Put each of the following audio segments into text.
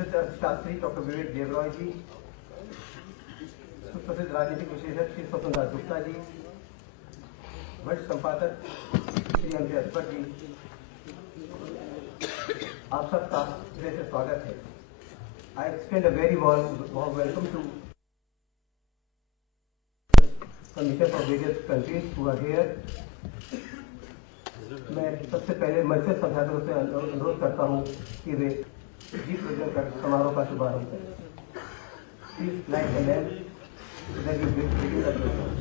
प्रसिद्ध अर्थशास्त्री डॉक्टर विवेक देवरॉय जी, सुप्रसिद्ध राजनीतिक विशेषज्ञ श्री स्वतंत्र गुप्ता जी, वरिष्ठ संपादक श्री एम अकबर जी, आप सबका हृदय से स्वागत है। I extend a very warm welcome to commissioners of various countries who are here. मैं सबसे पहले मंच से संसाधकों से अनुरोध करता हूँ कि वे दीप प्रज्वलन कर समारोह का शुभारंभ करें। Please light the lamp so that we begin the program.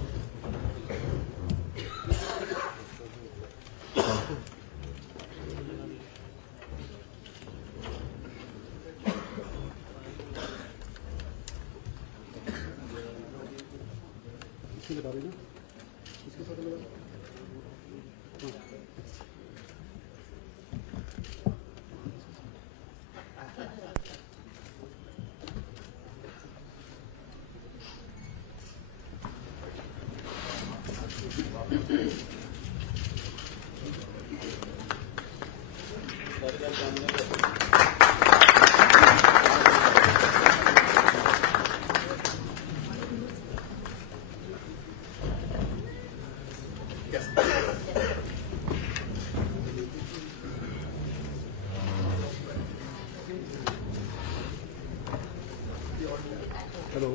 Hello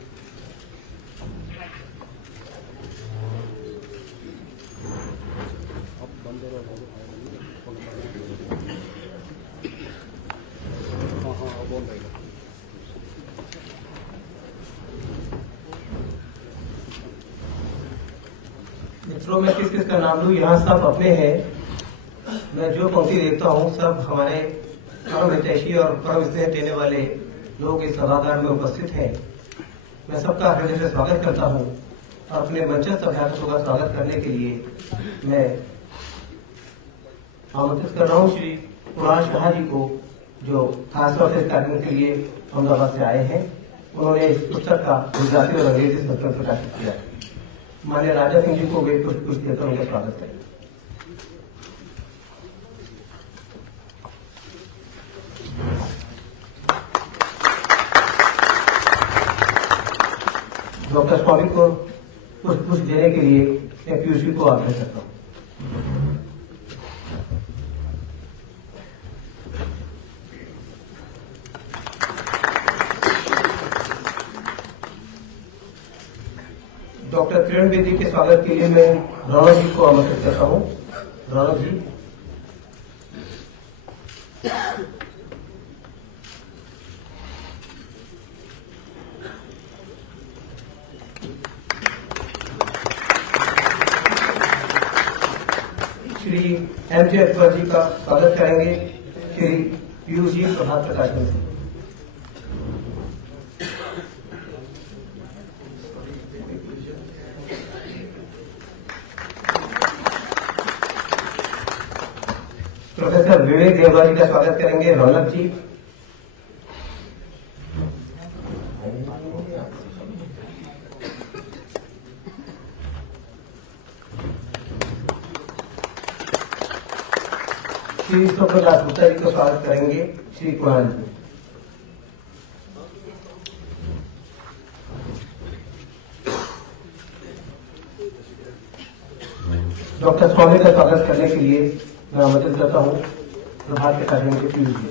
आप बंद हो हाँ बोल रहेगा। मित्रों, मैं किस किस का नाम लूं? यहाँ सब अपने हैं। मैं जो पंक्ति देखता हूँ सब हमारे परम हितैषी और परम स्नेह देने वाले लोग इस सभागार में उपस्थित हैं। मैं सबका हृदय से स्वागत करता हूँ और अपने मंचस्थ अभ्यासों का स्वागत करने के लिए मैं आमंत्रित कर रहा हूँ श्री कुणाल शाह जी को, जो खासतौर से इस कार्यक्रम के लिए अहमदाबाद से आए हैं। उन्होंने इस पुस्तक का गुजराती और अंग्रेजी संस्करण प्रकाशित किया। माननीय राजा सिंह जी को वे कुछ देकर उनका स्वागत करें। डॉक्टर स्वामी को कुछ देने के लिए मैं पीयूष जी को आग्रह करता हूं। डॉक्टर किरण बेदी के स्वागत के लिए मैं रौनक जी को आमंत्रित करता हूं। रौनक जी, श्री एम अकबर जी का स्वागत करेंगे श्री पीयूष जी प्रभात प्रकाशन से। प्रोफेसर विवेक देवरॉय जी का स्वागत करेंगे रौनक जी। श्री स्वतंत्र गुप्ता जी का स्वागत करेंगे श्री कुणाल जी। डॉक्टर स्वामी का स्वागत करने के लिए मैं आमंत्रित करता हूं प्रभात के कार्यक्रम के पीयूष जी।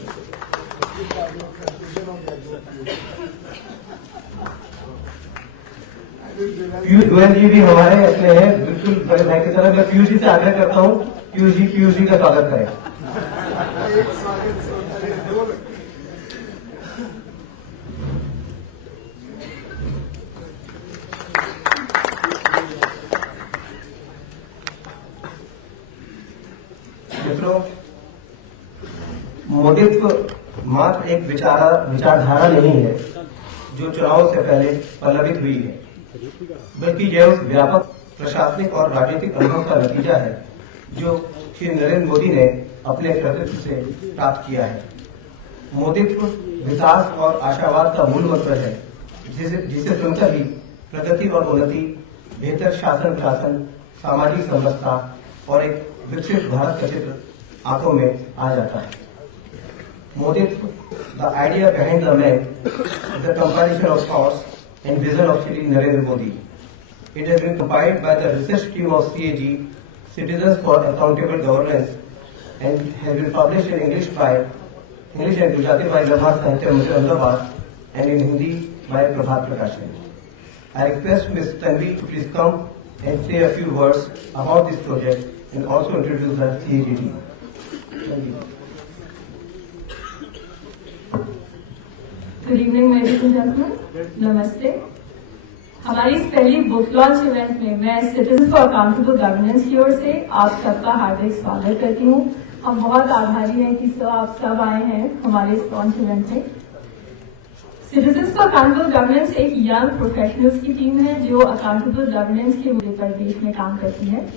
पीयूष गोयल जी भी हमारे अपने हैं, बिल्कुल बड़े भाई की तरह। मैं पीयूष जी से आग्रह करता हूं, पीयूष जी का स्वागत करें। मित्रों, मोदित्व मात्र एक विचारधारा नहीं है जो चुनाव से पहले पल्लवित हुई है, बल्कि यह उस व्यापक प्रशासनिक और राजनीतिक अनुभव का नतीजा है जो श्री नरेंद्र मोदी ने अपने कर्तृत्व से प्राप्त किया है। मोदित्व विकास और आशावाद का मूल मंत्र है, जिसे सुनकर ही प्रगति और उन्नति, बेहतर शासन प्रशासन, सामाजिक समरसता और एक विकसित भारत का चित्र आंखों में आ जाता है। Moditva, the idea behind the man, is the compilation of thoughts and vision of Shri Narendra Modi. It has been compiled by the research team of CAG, Citizens for Accountable Governance, and has been published in English and Gujarati by Labha Sahitya Mandir Ahmedabad and in Hindi by Prabhat Prakashan. I request Ms. Tanvi to please come and say a few words about this project and also introduce her CAG team. Thank you. Good evening ladies and gentleman, नमस्ते। हमारी इस पहली book launch event में मैं citizen for accountable governance की ओर से आप सबका हार्दिक स्वागत करती हूँ। हम बहुत आभारी हैं कि आप सब आए हैं हमारे इस लॉन्च इवेंट में। सिटीजन फॉर अकाउंटेबल गवर्नेंस एक यंग प्रोफेशनल्स की टीम है जो अकाउंटेबल गवर्नेंस के मुद्दे पर देश में काम करती है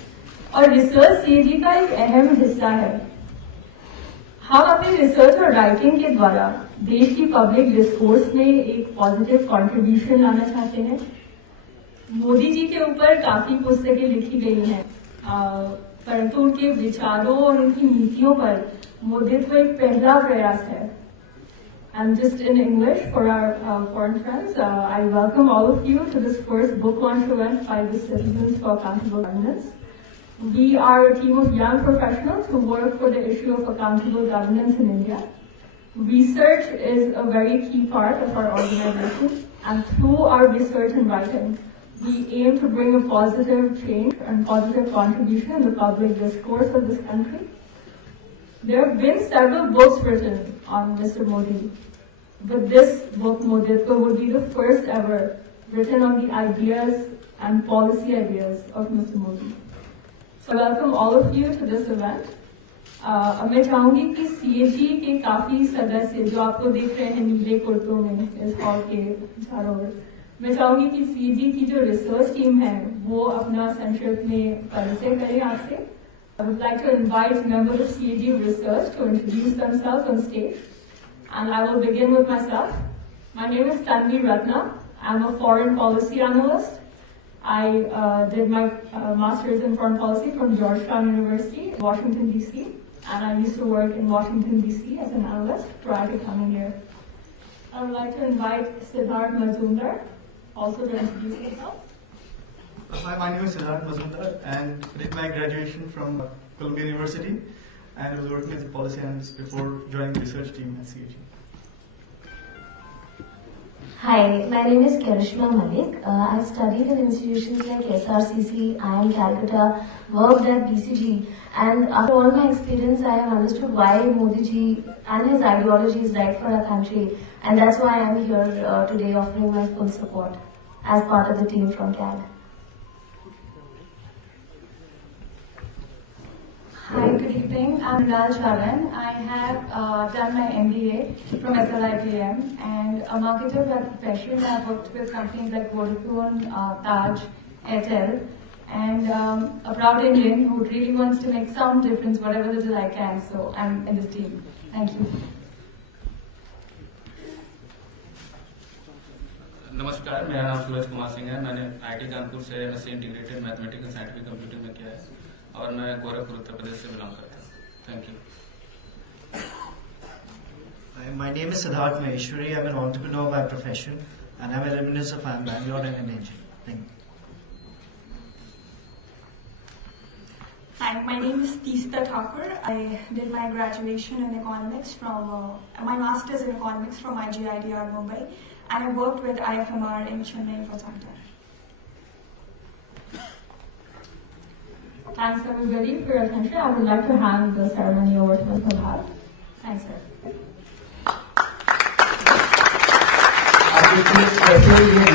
और रिसर्च सीएजी का एक अहम हिस्सा है। हम अपनी रिसर्च और राइटिंग के द्वारा देश की पब्लिक डिस्कोर्स में एक पॉजिटिव कंट्रीब्यूशन लाना चाहते हैं। मोदी जी के ऊपर काफी पुस्तकें लिखी गई हैं, परंतु उनके विचारों और उनकी नीतियों पर मोदित्व एक पहला प्रयास है। And just in English for our foreign friends, I welcome all of you to this first book launch event by the Citizens for Accountable Governance. We are a team of young professionals who work for the issue of accountable governance in India. Research is a very key part of our organization, and through our research and writing, we aim to bring a positive change and positive contribution in the public discourse of this country. There have been several books written on Mr. Modi, but this book, Moditva, would be the first ever written on the ideas and policy ideas of Mr. Modi. So I welcome all of you to this event. मैं चाहूंगी कि CAG के काफी सदस्य जो आपको देख रहे हैं नीले कुर्तों में इस हॉल के चारों ओर, मैं चाहूंगी कि सीएजी की जो रिसर्च टीम है वो अपना संक्षिप्त में परिचय करें आपसे। I would like to invite members of CAG Research to introduce themselves on stage, and I will begin with myself. My name is Tanvi Ratna. I'm a foreign policy analyst. I did my master's in foreign policy from Georgetown University, Washington, D.C., and I used to work in Washington, D.C. as an analyst prior to coming here. I would like to invite Siddharth Mazumdar also to introduce himself. Hi, my name is Siddharth Mazumdar, and I did my graduation from Columbia University, and I was working as a policy analyst before joining the research team at CAG. Hi, my name is Karishma Malik. I've studied in institutions like SRCC, IIM Calcutta, worked at BCG, and after all my experience, I have understood why Modi ji and his ideology is right for our country, and that's why I'm here today offering my full support as part of the team from CAG. Hi, good evening. I'm Raj Ravan. I have done my MBA from SLITM, and a marketer by profession. I've worked with companies like Vodafone, Taj, Airtel, and a proud Indian who really wants to make some difference, whatever little I can. So I'm in this team. Thank you. नमस्कार, मेरा नाम सूरज कुमार सिंह है। मैंने IT Kanpur से MSc integrated mathematics and scientific computing में किया है और मैं गोरखपुर उत्तर प्रदेश से बिलोंग करता हूँ। Thank you. My name is Siddharth Maheshwari. I'm an entrepreneur by profession, and I'm a reminiscent of Bangalore and an engineer. Thank you. Hi, my name is Teesta Thakur. I did my graduation in economics from, my master's in economics from IGITR Mumbai, and I worked with IFMR in Chennai for some time. Thanks everybody for your attention. I would like to hand the ceremony over to Mr. Bhatt. Thanks, sir.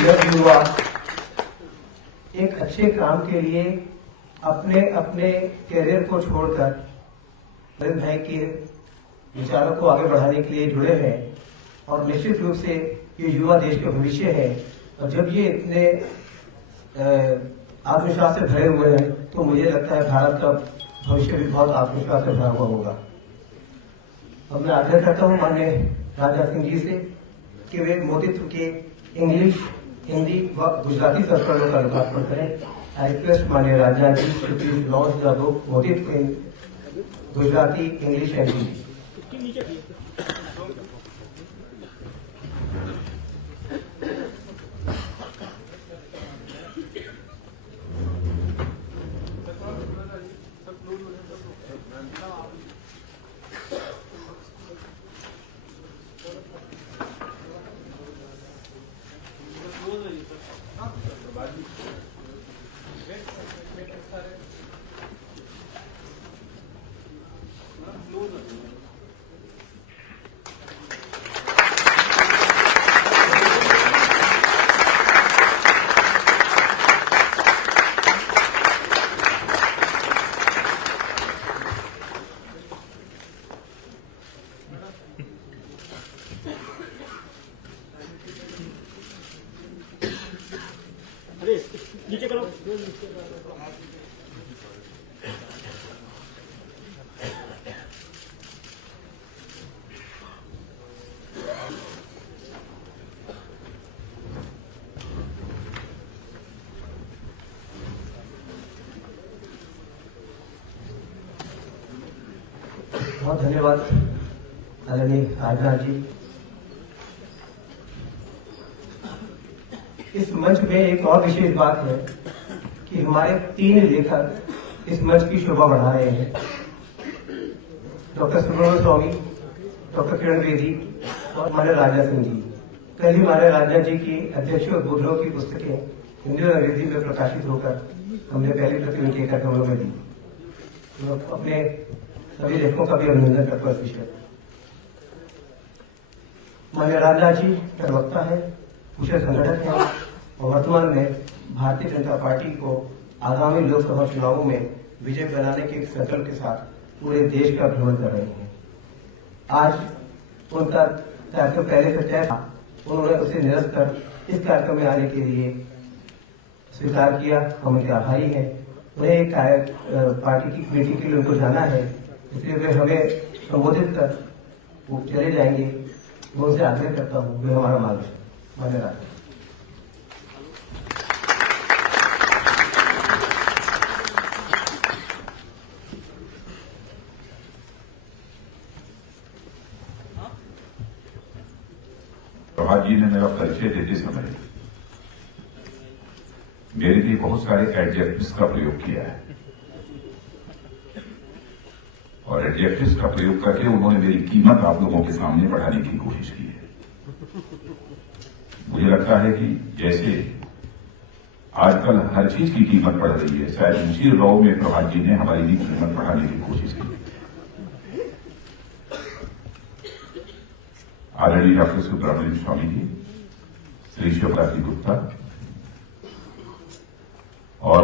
कैसे युवा एक अच्छे काम के लिए अपने अपने career को छोड़कर नरेंद्र भाई के विचारों को आगे बढ़ाने के लिए जुड़े हैं और निश्चित रूप से ये युवा देश के भविष्य है। और जब ये इतने आत्मविश्वास से भरे हुए हैं तो मुझे लगता है भारत का भविष्य भी बहुत आत्मविश्वास से भरा हुआ होगा। अब मैं आग्रह करता हूँ माननीय राजा सिंह जी से कि वे मोदित्व के इंग्लिश, हिंदी व गुजराती संस्करणों का लोकार्पण करें। आई रिक्वेस्ट माननीय Raja ji to please launch the book Moditva in Gujarati, English and Hindi. बहुत धन्यवाद आदरणीय राजनाथ जी। इस मंच में एक और विशेष बात है कि हमारे 3 लेखक इस मंच की शोभा बढ़ा रहे हैं। डॉक्टर सुब्रमण्यम स्वामी, डॉक्टर किरण बेदी और माननीय राजनाथ सिंह जी। कल ही माननीय राजनाथ जी की अध्यक्षीय उद्बोधनों की पुस्तकें हिंदी और अंग्रेजी में प्रकाशित होकर हमने पहली प्रति उनके कार्यक्रमों में दी। तो अपने सभी लेखकों का भी अभिनंदन करता हूं इस विषय पर। माननीय राजनाथ जी प्रवक्ता है, कुशल संगठक हैं और वर्तमान में भारतीय जनता पार्टी को आगामी लोकसभा चुनावों में विजय बनाने के संकल्प के साथ पूरे देश का भ्रमण कर रहे हैं। आज उनका कार्यक्रम पहले से तय था, उन्होंने उसे निरस्त कर इस कार्यक्रम में आने के लिए स्वीकार किया। हम उनके आभारी हैं। उन्हें एक पार्टी की कमेटी के लिए उनको जाना है, इसलिए वे हमें संबोधित कर वो चले जाएंगे। मैं उनसे आग्रह करता हूं, वे हमारा मार्गदर्शन। धन्यवाद। प्रभात जी ने मेरा परिचय देते समय मेरे लिए बहुत सारे एडजेक्टिव्स का प्रयोग किया है और एडजेक्टिव्स का प्रयोग करके उन्होंने मेरी कीमत आप लोगों के सामने बढ़ाने की कोशिश की है। मुझे लगता है कि जैसे आजकल हर चीज की कीमत बढ़ रही है, शायद उसी रौ में प्रभात जी ने हमारी भी कीमत बढ़ाने की कोशिश की। आदरणीय डॉक्टर सुब्रमण्यम स्वामी जी, श्री शिवराज गुप्ता और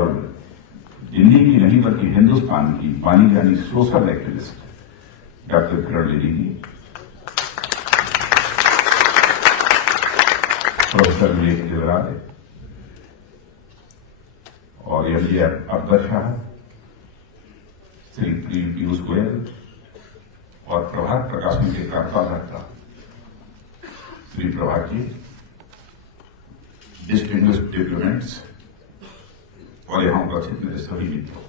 दिल्ली की नहीं बल्कि हिंदुस्तान की मानी जानी social activist doctor Kiran Bedi जी, प्रोफेसर विवेक देवराज और एमजे अकबर शाह, श्री पीयूष गोयल और प्रभात प्रकाशन के कर्ता श्री प्रभात जी, डिस्टिंग्विश्ड डिप्लोमेट्स और यहां उपस्थित मेरे सभी मित्रों।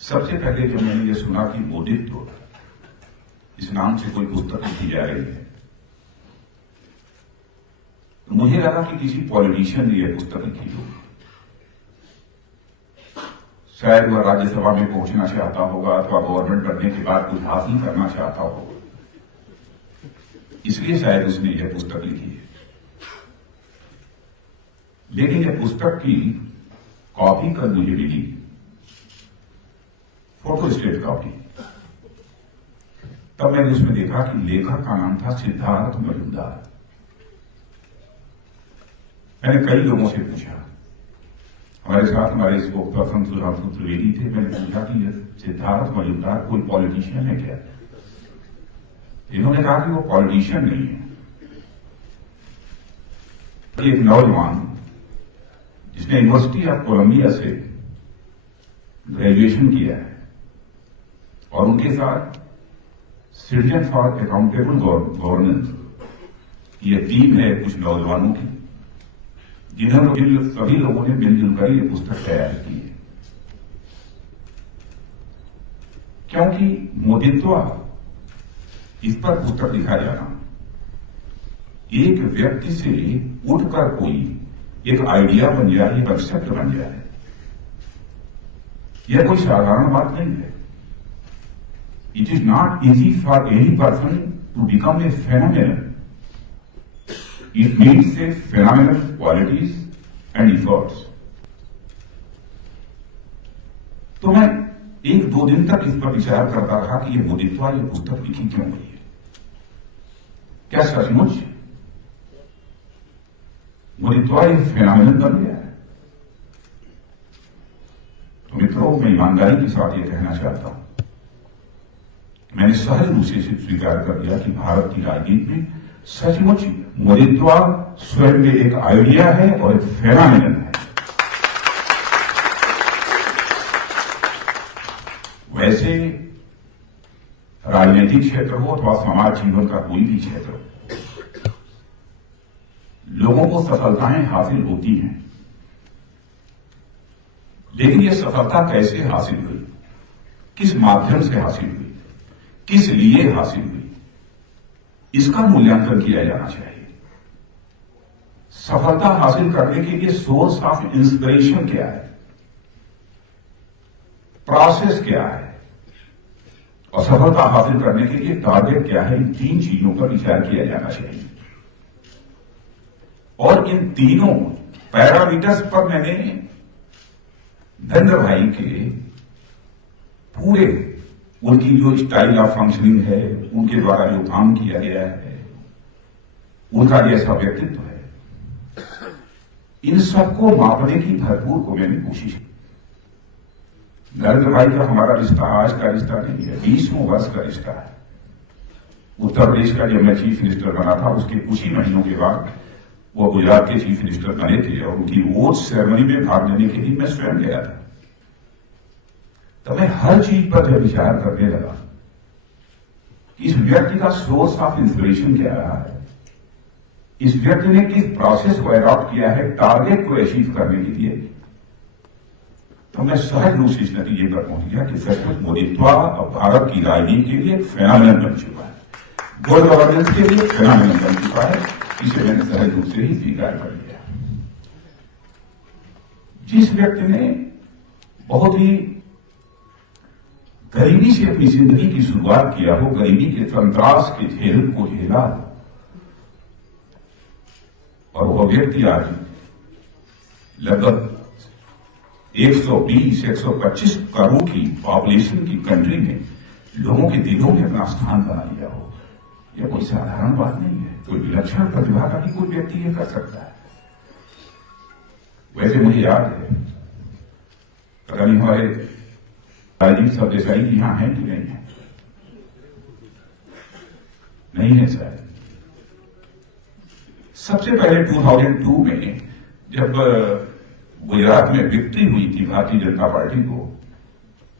सबसे पहले जब मैंने ये सुना कि मोदित्व इस नाम से कोई पुस्तक लिखी जा रही है, तो मुझे लगा कि किसी पॉलिटिशियन ने यह पुस्तक लिखी हो। शायद वह राज्यसभा में पहुंचना चाहता होगा अथवा गवर्नमेंट बनने के बाद कुछ हासिल करना चाहता होगा, इसलिए शायद उसने यह पुस्तक लिखी है। लेकिन यह पुस्तक की कॉपी कल मुझे मिली, फोटोस्टेट कॉपी। तब मैंने उसमें देखा कि लेखक का नाम था सिद्धार्थ मजूमदार। मैंने कई लोगों से पूछा, हमारे साथ हमारे स्पोक पर्सन सुधांशु त्रिवेदी थे। मैंने पूछा कि यह सिद्धार्थ मजूमदार कोई पॉलिटिशियन है क्या? इन्होंने कहा कि वो पॉलिटिशियन नहीं है, एक नौजवान जिसने यूनिवर्सिटी ऑफ कोलंबिया से ग्रेजुएशन किया है और उनके साथ सिटीजन फॉर अकाउंटेबल गवर्नेंस यह टीम है कुछ नौजवानों की, जिन्होंने सभी लोगों ने मिलजुल कर यह पुस्तक तैयार की है। क्योंकि मोदित्वा इस पर पुस्तक लिखा जाना, एक व्यक्ति से उठकर कोई एक आइडिया बन जाए, एक कंसेप्ट बन जाए, यह कोई साधारण बात नहीं है। It is not easy for any person to become a phenomenon. It means a phenomenal qualities and efforts. तो मैं 1-2 दिन तक इस पर विचार करता रहा कि यह मोदित्वा यह पुस्तक लिखी क्यों गई है। क्या सचमुच मोदित्वा एक फेनोमेनन बन गया है? तो मित्रों, मैं ईमानदारी के साथ यह कहना चाहता हूं, मैंने सहज रूप से स्वीकार कर दिया कि भारत की राजनीति में सचमुच मोदित्वा स्वयं में एक आइडिया है और एक फेनोमेनन है। वैसे राजनीतिक क्षेत्र हो अथवा समाज जीवन का कोई भी क्षेत्र हो, लोगों को सफलताएं हासिल होती हैं, लेकिन ये सफलता कैसे हासिल हुई, किस माध्यम से हासिल हुई, किस लिए हासिल हुई, इसका मूल्यांकन किया जाना चाहिए। सफलता हासिल करने के लिए सोर्स ऑफ इंस्पिरेशन क्या है, प्रोसेस क्या है और सफलता हासिल करने के लिए टारगेट क्या है, इन तीन चीजों पर विचार किया जाना चाहिए। और इन तीनों पैरामीटर्स पर मैंने नरेंद्र भाई के पूरे उनकी जो स्टाइल ऑफ फंक्शनिंग है, उनके द्वारा जो काम किया गया है, उनका जैसा व्यक्तित्व है, इन सबको मापने की भरपूर को मैंने कोशिश की। नरेंद्र भाई का हमारा रिश्ता आज का रिश्ता नहीं है, 20वें वर्ष का रिश्ता है। उत्तर प्रदेश का जब मैं चीफ मिनिस्टर बना था, उसके कुछ ही महीनों के बाद वो गुजरात के चीफ मिनिस्टर बने थे और उनकी वोट सेरेमनी में भाग लेने के लिए मैं स्वयं गया था। तो मैं हर चीज पर जब विचार करने लगा कि इस व्यक्ति का सोर्स ऑफ इंस्पिरेशन क्या रहा है, इस व्यक्ति ने किस प्रोसेस को अडॉप्ट किया है टारगेट को अचीव करने के लिए, तो मैं सहज रूप से इस नतीजे पर पहुंच गया कि सचमुच मोदित्वा अब भारत की राजनीति के लिए एक फेनोमेनन बन चुका है, गुड गवर्नेंस के लिए फेनोमेनन बन चुका है। इसे मैंने सहज रूप से ही स्वीकार कर लिया। जिस व्यक्ति ने बहुत ही गरीबी से अपनी जिंदगी की शुरुआत किया हो, गरीबी के त्रास के झेल को झेला, और वह व्यक्ति आज लगभग 120-125 करोड़ की पॉपुलेशन की कंट्री में लोगों के दिलों में अपना स्थान बना लिया हो, यह कोई साधारण बात नहीं है। कोई विलक्षण प्रतिभा का भी कोई व्यक्ति यह कर सकता है। वैसे मुझे याद है, पता नहीं हमारे राजीव सरदेसाई जी यहां हैं कि नहीं है, नहीं है शायद। सबसे पहले 2002 में जब गुजरात में विक्ट्री हुई थी भारतीय जनता पार्टी को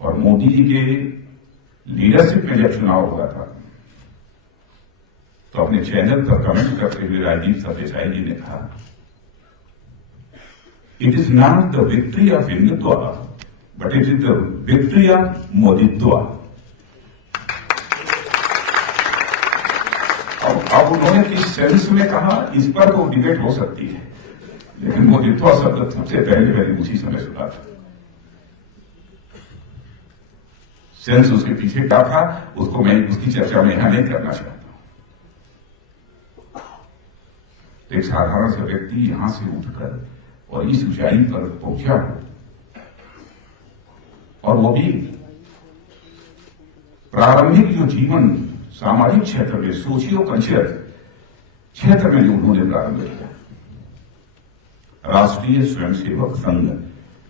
और मोदी जी के लीडरशिप में जब चुनाव हुआ था, तो अपने चैनल पर कमेंट करते हुए राजीव सरदेसाई जी ने कहा, it is not the victory of Hindutva but it is the victory of Moditva. अब उन्होंने किस सेंस में कहा, इस पर तो डिबेट हो सकती है, लेकिन मोदित्वा शब्द सबसे पहले मैंने उसी समय सुना था। सेंस उसके पीछे क्या था, उसको मैं उसकी चर्चा में यहां नहीं करना चाहता। एक साधारण सा व्यक्ति यहां से उठकर और इस ऊंचाई पर पहुंचा हो, और वो भी प्रारंभिक जो जीवन सामाजिक क्षेत्र में, सोशियो कल्चर क्षेत्र में जो उन्होंने प्रारंभ किया, राष्ट्रीय स्वयंसेवक संघ,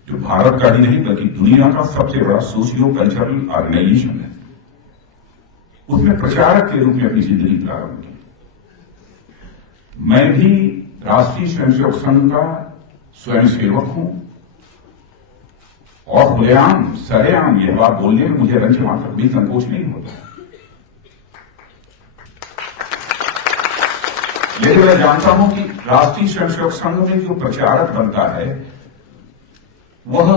जो भारत का ही नहीं बल्कि दुनिया का सबसे बड़ा सोशियो कल्चरल ऑर्गेनाइजेशन है, उसमें प्रचारक के रूप में अपनी जिंदगी प्रारंभ की। मैं भी राष्ट्रीय स्वयंसेवक संघ का स्वयंसेवक हूं और खुलेआम सरेआम यह बात बोलने में मुझे रंज मात्र भी संकोच नहीं होता। लेकिन मैं जानता हूं कि राष्ट्रीय स्वयंसेवक संघ में जो प्रचारक बनता है, वह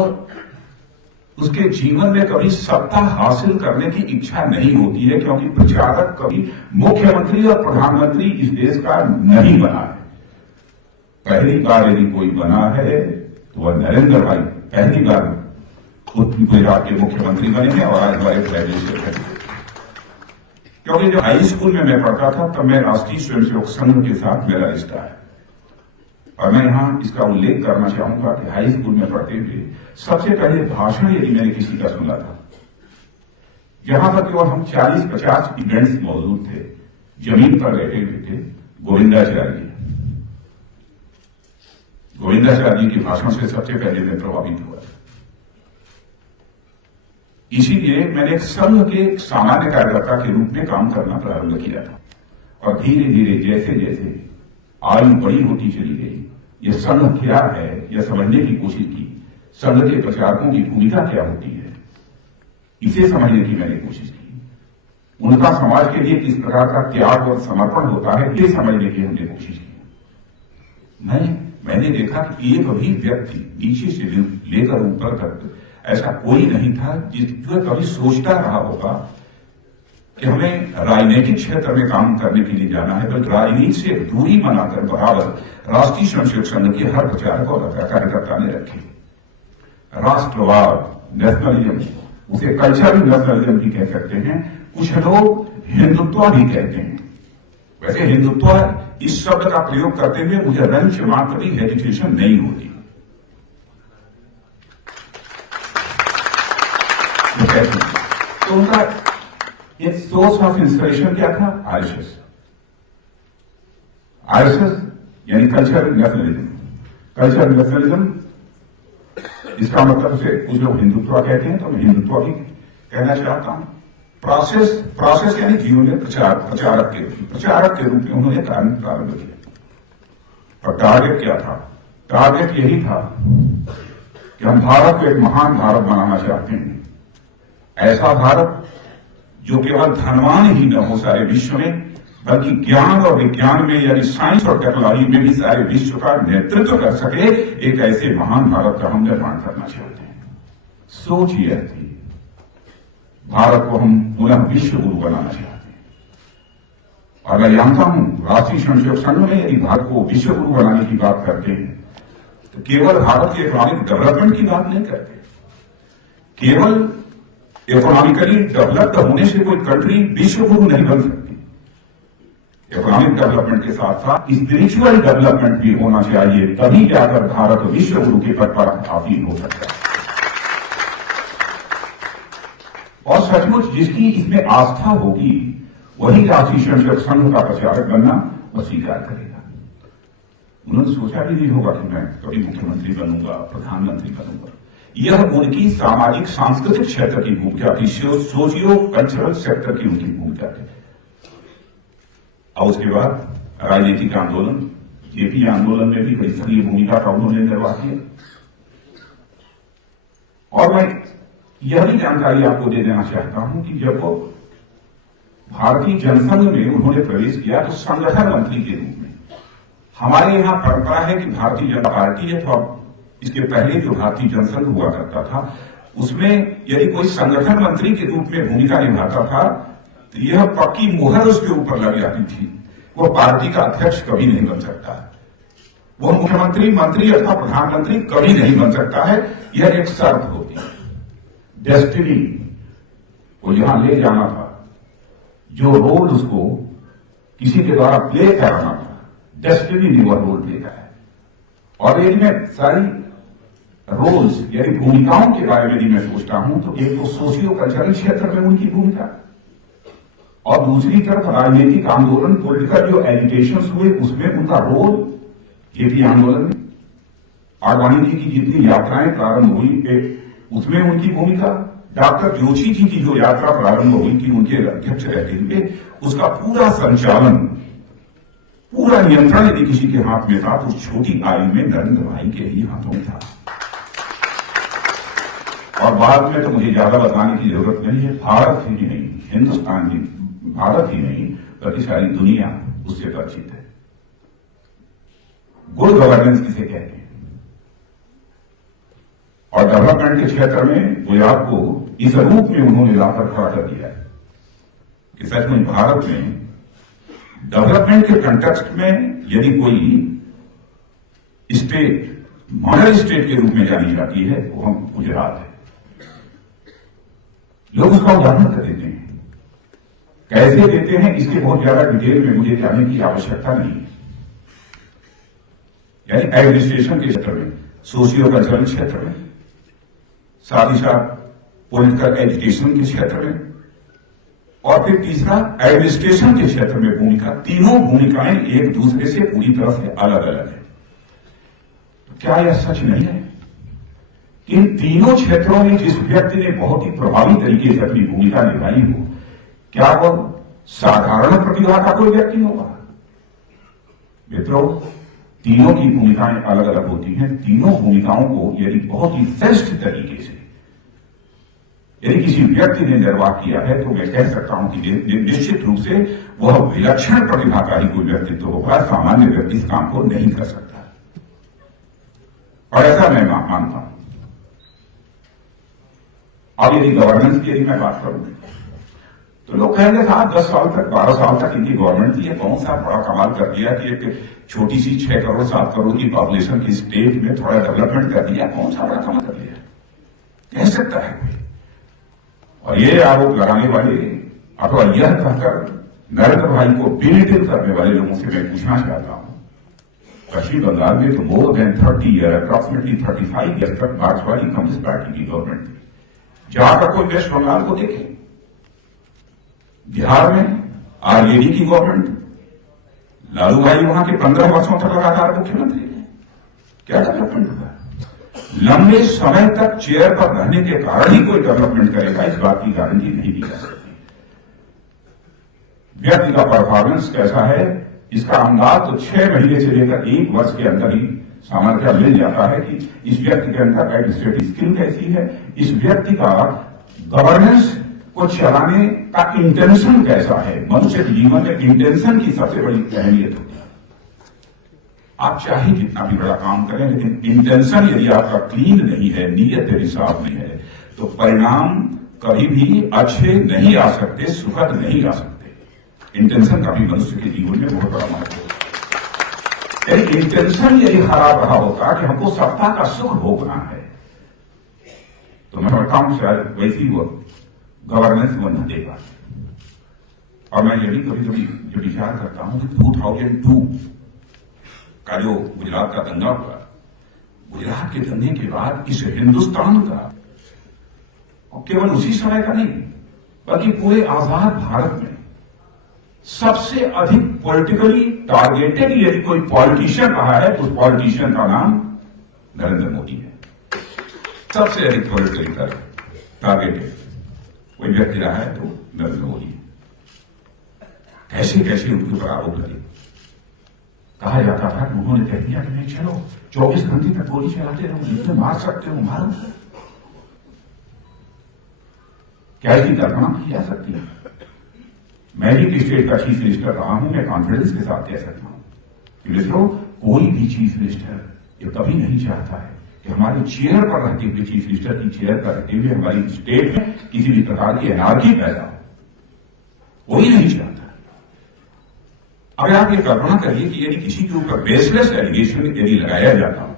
उसके जीवन में कभी सत्ता हासिल करने की इच्छा नहीं होती है, क्योंकि प्रचारक कभी मुख्यमंत्री और प्रधानमंत्री इस देश का नहीं बना है। पहली बार यदि कोई बना है तो वह नरेंद्र भाई पहली बार गुजरात के मुख्यमंत्री बने हैं और आज हमारे ग्रेजुएशन हैं। क्योंकि जब हाई स्कूल में मैं पढ़ता था तब मैं राष्ट्रीय स्वयंसेवक संघ के साथ मेरा रिश्ता है, और मैं यहां इसका उल्लेख करना चाहूंगा कि हाई स्कूल में पढ़ते हुए सबसे पहले भाषण यदि मैंने किसी का सुना था, जहां पर केवल हम 40-50 स्टूडेंट्स मौजूद थे, जमीन पर बैठे हुए थे, गोविंदाचार्य जी के भाषण से सबसे पहले मैं प्रभावित हुआ था। इसीलिए मैंने एक संघ के सामान्य कार्यकर्ता के रूप में काम करना प्रारंभ किया था, और धीरे धीरे जैसे जैसे आयु बड़ी होती चली गई, ये संघ क्या है यह समझने की कोशिश की। संघ के प्रचारकों की भूमिका क्या होती है, इसे समझने की मैंने कोशिश की। उनका समाज के लिए किस प्रकार का त्याग और समर्पण होता है, ये समझने की हमने कोशिश की। मैंने देखा कि एक भी व्यक्ति नीचे से लेकर ऊपर तक ऐसा कोई नहीं था जो कभी सोचता रहा होगा कि हमें राजनीतिक क्षेत्र में काम करने के लिए जाना है, बल्कि राजनीति से दूरी बनाकर बराबर राष्ट्रीय स्वयंसेवक संघ के हर प्रचारक और कार्यकर्ता ने रखे। राष्ट्रवाद, नेशनलिज्म, उसे कल्चरल नेशनलिज्म भी कह सकते हैं, कुछ लोग हिंदुत्व भी कहते हैं। वैसे हिंदुत्व इस शब्द का प्रयोग करते हुए मुझे रंच मात्र भी हेजिटेशन नहीं होती। तो उनका एक सोर्स ऑफ इंस्पिरेशन क्या था? आरएसएस यानी कल्चरल नेशनलिज्म। कल्चरल नेशनलिज्म इसका मतलब से कुछ लोग हिंदुत्व कहते हैं, तो मैं हिंदुत्व भी कहना चाहता हूं। प्रोसेस यानी जीवन में प्रचारक के रूप में उन्होंने कार्य प्रारंभ किया। और टारगेट क्या था? टारगेट यही था कि हम भारत को एक महान भारत बनाना चाहते हैं, ऐसा भारत जो केवल धनवान ही न हो सारे विश्व में, बल्कि ज्ञान और विज्ञान में यानी साइंस और टेक्नोलॉजी में भी सारे विश्व का नेतृत्व कर सके। एक ऐसे महान भारत का हम निर्माण करना चाहते हैं। सोच यह थी, भारत को हम पुनः विश्व गुरु बनाना चाहते हैं। और मैं जानता हूं राष्ट्रीय स्वयंसेवक संघ में यदि भारत को विश्व गुरु बनाने की बात करते हैं तो केवल भारत के इकोनॉमिक डेवलपमेंट की बात नहीं करते। केवल इकोनॉमिकली डेवलप्ड होने से कोई कंट्री विश्व गुरु नहीं बन सकती। इकोनॉमिक डेवलपमेंट के साथ साथ स्पिरिचुअल डेवलपमेंट भी होना चाहिए, तभी जाकर भारत विश्व गुरु के पद पर आसीन हो सकता है। और सचमुच जिसकी इसमें आस्था होगी वही राष्ट्रीय स्वयंसेवक संघ का प्रचारक बनना और स्वीकार करेगा। उन्होंने सोचा भी नहीं होगा कि मैं कभी मुख्यमंत्री बनूंगा, प्रधानमंत्री बनूंगा। यह उनकी सामाजिक सांस्कृतिक क्षेत्र की भूमिका थी, सोशियो कल्चरल सेक्टर की उनकी भूमिका थी। और उसके बाद राजनीतिक आंदोलन, जेपी आंदोलन में भी बड़ी सक्रिय भूमिका का उन्होंने निर्वाह किया। और मैं यह भी जानकारी आपको दे देना चाहता हूं कि जब वो भारतीय जनसंघ में उन्होंने प्रवेश किया तो संगठन मंत्री के रूप में, हमारे यहां परंपरा है कि भारतीय जनता पार्टी है, तो अब इसके पहले जो भारतीय जनसंघ हुआ करता था उसमें यदि कोई संगठन मंत्री के रूप में भूमिका निभाता था तो यह पक्की मुहर उसके ऊपर लग जाती थी, वो पार्टी का अध्यक्ष कभी नहीं बन सकता, वो मुख्यमंत्री, मंत्री अथवा प्रधानमंत्री कभी नहीं बन सकता है। यह एक शर्त होती है। डेस्टिनी को जहां ले जाना था, जो रोल उसको किसी के द्वारा प्ले कराना था, डेस्टिनी ने वह रोल प्ले कराया। और यदि मैं सारी रोल्स यानी भूमिकाओं के बारे में मैं सोचता हूं तो एक तो सोशियो कल्चरल क्षेत्र में उनकी भूमिका, और दूसरी तरफ राजनीतिक आंदोलन, पॉलिटिकल जो एजिटेशन हुए उसमें उनका रोल, जेपी आंदोलन में आडवाणी जी की जितनी यात्राएं प्रारंभ हुई उसमें उनकी भूमिका, डॉक्टर जोशी जी की जो यात्रा प्रारंभ हुई थी उनके अध्यक्ष रहते हुए, उसका पूरा संचालन, पूरा नियंत्रण यदि किसी के हाथ में था तो छोटी आयु में नरेंद्र भाई के ही हाथों में था। और बाद में तो मुझे ज्यादा बताने की जरूरत नहीं है, भारत ही नहीं, हिंदुस्तान ही, भारत ही नहीं बल्कि सारी दुनिया उससे परिचित है। गुड गवर्नेंस किसे कहते हैं? और डेवलपमेंट के क्षेत्र में गुजरात को इस रूप में उन्होंने लाकर खड़ा कर दिया है कि सच में भारत में डेवलपमेंट के कंटेक्स्ट में यदि कोई स्टेट मॉडल स्टेट के रूप में जानी जाती है वो हम गुजरात है। लोग उसका उदाहरण कर देते हैं, कैसे देते हैं इसके बहुत ज्यादा डिटेल में मुझे जानने की आवश्यकता नहीं है। यानी एडमिनिस्ट्रेशन के क्षेत्र में, सोशियो कल्चरल क्षेत्र में, साथ ही साथ पॉलिटिकल एजुकेशन के क्षेत्र में, और फिर तीसरा एडमिनिस्ट्रेशन के क्षेत्र में भूमिका। तीनों भूमिकाएं एक दूसरे से पूरी तरह से अलग अलग है। तो क्या यह सच नहीं है कि इन तीनों क्षेत्रों में जिस व्यक्ति ने बहुत ही प्रभावी तरीके से अपनी भूमिका निभाई हो, क्या वह साधारण प्रतिभा का कोई व्यक्ति होगा। मित्रों, तीनों की भूमिकाएं अलग अलग होती हैं। तीनों भूमिकाओं को यदि बहुत ही श्रेष्ठ तरीके से यदि किसी व्यक्ति ने निर्वाह किया है तो मैं कह सकता हूं कि निश्चित रूप से वह विलक्षण प्रतिभा का ही कोई व्यक्तित्व होगा। सामान्य व्यक्ति इस काम को नहीं कर सकता, और ऐसा मैं मानता हूं। अब यदि गवर्नेंस की यदि मैं बात करूं तो लोग कहेंगे साहब 10 साल तक 12 साल तक इनकी गवर्नमेंट थी, कौन सा बड़ा कमाल कर दिया कि एक छोटी सी 6 करोड़ 7 करोड़ की पॉपुलेशन की स्टेट में थोड़ा डेवलपमेंट कर दिया, कौन सा बड़ा कमाल कर दिया, कह सकता है कोई। और ये आरोप लगाने वाले अथवा यह कहकर नरेंद्र भाई को बेलिटिल करने वाले लोगों से मैं पूछना चाहता हूं, पश्चिम बंगाल में तो more than 30 year, approximately 35 year तक मार्क्सवादी कम्युनिस्ट पार्टी की गवर्नमेंट थी। जाकर कोई वेस्ट बंगाल को देखें, बिहार में आरजेडी की गवर्नमेंट, लालू भाई वहां के 15 वर्षों तक लगातार मुख्यमंत्री थे, क्या डेवलपमेंट हुआ? लंबे समय तक चेयर पर रहने के कारण ही कोई डेवलपमेंट करेगा, इस बात की गारंटी नहीं दी जा सकती। व्यक्ति का परफॉर्मेंस कैसा है इसका अंदाज तो 6 महीने से लेकर 1 वर्ष के अंदर ही सामान्यतः मिल जाता है कि इस व्यक्ति के अंदर एडमिनिस्ट्रेटिव स्किल कैसी है, इस व्यक्ति का गवर्नेंस को चलाने का इंटेंशन कैसा है। मनुष्य के जीवन में इंटेंशन की सबसे बड़ी अहमियत होती है। आप चाहे जितना भी बड़ा काम करें, लेकिन इंटेंशन यदि आपका क्लीन नहीं है, नीयत यदि साफ नहीं है, तो परिणाम कभी भी अच्छे नहीं आ सकते, सुखद नहीं आ सकते। इंटेंशन का भी मनुष्य के जीवन में बहुत बड़ा महत्व है। यदि इंटेंशन यदि खराब रहा होता कि हमको सत्ता का सुख भोगना है, तो मैं समझता हूं शायद वैसी वो गवर्नेंस वो न देगा। और मैं यही कभी कभी जो विचार करता हूं कि 2002 का जो गुजरात का दंगा हुआ, गुजरात के दंगे के बाद इस हिंदुस्तान का, और केवल उसी समय का नहीं बल्कि पूरे आजाद भारत में सबसे अधिक पॉलिटिकली टारगेटेड यदि कोई पॉलिटिशियन रहा है तो उस पॉलिटिशियन का नाम नरेंद्र मोदी है। सबसे अधिक पॉलिटिकली टारगेटेड कोई व्यक्ति रहा है तो नरेंद्र मोदी। कैसे कैसे उनके ऊपर आरोप लगे। कहा जाता था कि उन्होंने कह दिया कि नहीं चलो 24 घंटे तक गोली चलाते रहो, जितने मार सकते हो मारो। क्या इसकी कल्पना की जा सकती है? मैं भी स्टेट का चीफ मिनिस्टर रहा हूं, मैं कॉन्फिडेंस के साथ कह सकता हूं कि मित्रों, कोई भी चीफ मिनिस्टर ये कभी नहीं चाहता है कि हमारी चेयर पर रहते हुए, चीफ मिनिस्टर की चेयर पर रहते हुए हमारी स्टेट में किसी भी प्रकार की एनार्की पैदा हो। कोई नहीं चाहता। अब आप ये कल्पना करिए कि यदि किसी के ऊपर बेसलेस एलिगेशन यदि लगाया जाता हो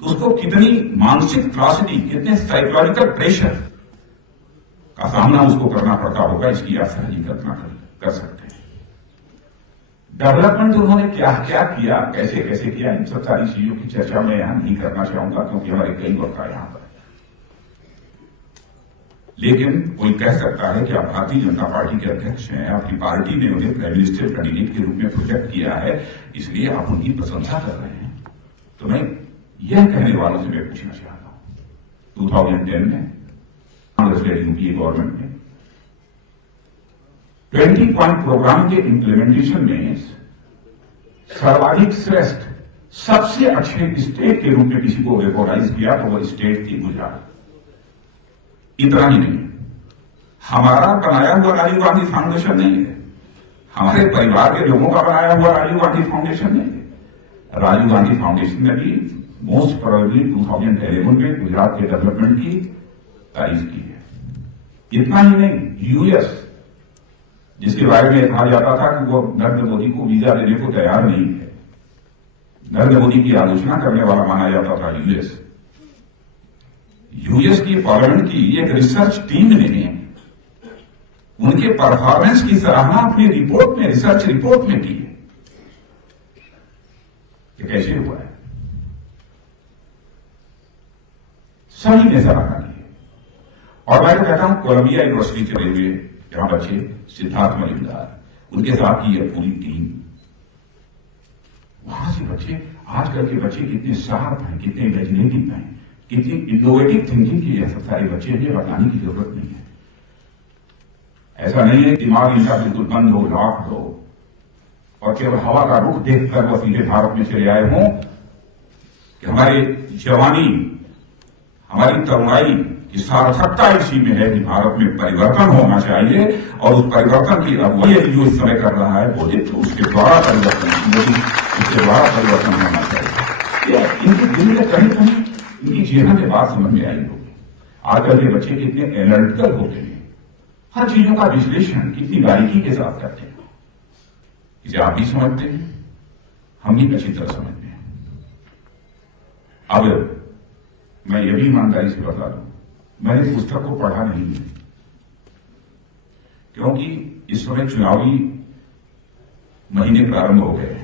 तो उसको कितनी मानसिक त्रासदी, कितने साइकोलॉजिकल प्रेशर का सामना उसको करना पड़ता होगा, इसकी आप सहज कल्पना कर सकते हैं। डेवलपमेंट उन्होंने क्या क्या किया, कैसे कैसे किया, इन सब सारी चीजों की चर्चा मैं यहां नहीं करना चाहूंगा क्योंकि हमारे कई वक्त का यहां पर। लेकिन कोई कह सकता है कि आप भारतीय जनता पार्टी के अध्यक्ष हैं, आपकी पार्टी ने उन्हें प्राइम मिनिस्टर कैंडिडेट के रूप में प्रोजेक्ट किया है, इसलिए आप उनकी प्रशंसा कर रहे हैं। तो मैं यह कहने वालों से मैं पूछना चाहता हूं, 2010 में कांग्रेस के यूपीए गवर्नमेंट में 20 पॉइंट प्रोग्राम के इंप्लीमेंटेशन में सर्वाधिक श्रेष्ठ सबसे अच्छे स्टेट के रूप में किसी को रिकॉग्नाइज किया तो वो स्टेट थी गुजरात। इतना ही नहीं, हमारा बनाया हुआ राजीव गांधी फाउंडेशन नहीं है, हमारे परिवार के लोगों का बनाया हुआ राजीव गांधी फाउंडेशन नहीं है। राजीव गांधी फाउंडेशन ने भी मोस्ट प्रोबेबली 2011 में गुजरात के डेवलपमेंट की तारीफ की है। इतना ही नहीं, यूएस जिसके बारे में कहा जाता था कि वो नरेंद्र मोदी को वीजा देने को तैयार नहीं है, नरेंद्र मोदी की आलोचना करने वाला माना जाता था यूएस की पार्लियामेंट की एक रिसर्च टीम ने उनके परफॉर्मेंस की सराहना अपनी रिपोर्ट में, रिसर्च रिपोर्ट में की है। ये कैसे हुआ है? सभी ने सराहना की है। और मैं तो कहता हूं कोलंबिया यूनिवर्सिटी चले हुए जहां बच्चे सिद्धार्थ मलिंगार, उनके साथ की यह पूरी टीम, वहां से बच्चे, आजकल के बच्चे कितने शार्प हैं, कितने इमेजिनेटिव हैं, कितनी इनोवेटिव थिंकिंग की यह सारे बच्चे हैं, बताने की जरूरत नहीं है। ऐसा नहीं है दिमाग इनका बिल्कुल बंद हो, लॉक हो और केवल हवा का रुख देखकर वो सीधे भारत में चले आए हों कि हमारी जवानी, हमारी तरुणाई की सार्थकता इसी में है कि भारत में परिवर्तन होना चाहिए और उस परिवर्तन की अगुवाई जो इस समय कर रहा है मोदी, तो उसके द्वारा परिवर्तन होना चाहिए। ये इनके दिल में कहीं कहीं इनकी जीवन में बात समझ में आई होगी। आजकल के बच्चे कितने एनालिटिकल होते हैं, हर चीजों का विश्लेषण कितनी बारीकी के साथ करते हैं। इसे आप भी समझते हैं, हम भी अच्छी तरह समझते हैं। अब मैं ये भी ईमानदारी से बता दूं, मैंने पुस्तक को पढ़ा नहीं है क्योंकि इस समय चुनावी महीने प्रारंभ हो गए,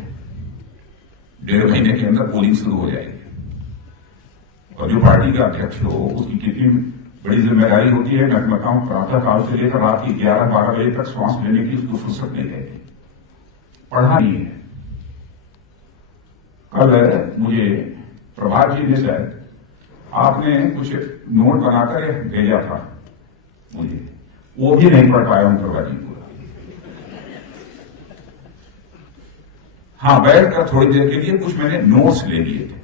1.5 महीने के अंदर पोलिंग शुरू हो जाएगी और जो पार्टी का अध्यक्ष हो उसकी कितनी बड़ी जिम्मेदारी होती है। मैं बताऊं, प्रातः काल से लेकर रात की 11-12 बजे तक श्वास लेने की उसको फुर्सत नहीं रहती। पढ़ा नहीं है। कल मुझे प्रभात जी ने शायद आपने कुछ नोट बनाकर भेजा था मुझे, वो भी नहीं पढ़ पाया हूं प्रभात जी पूरा। हाँ, बैठकर थोड़ी देर के लिए कुछ मैंने नोट्स ले लिए थे,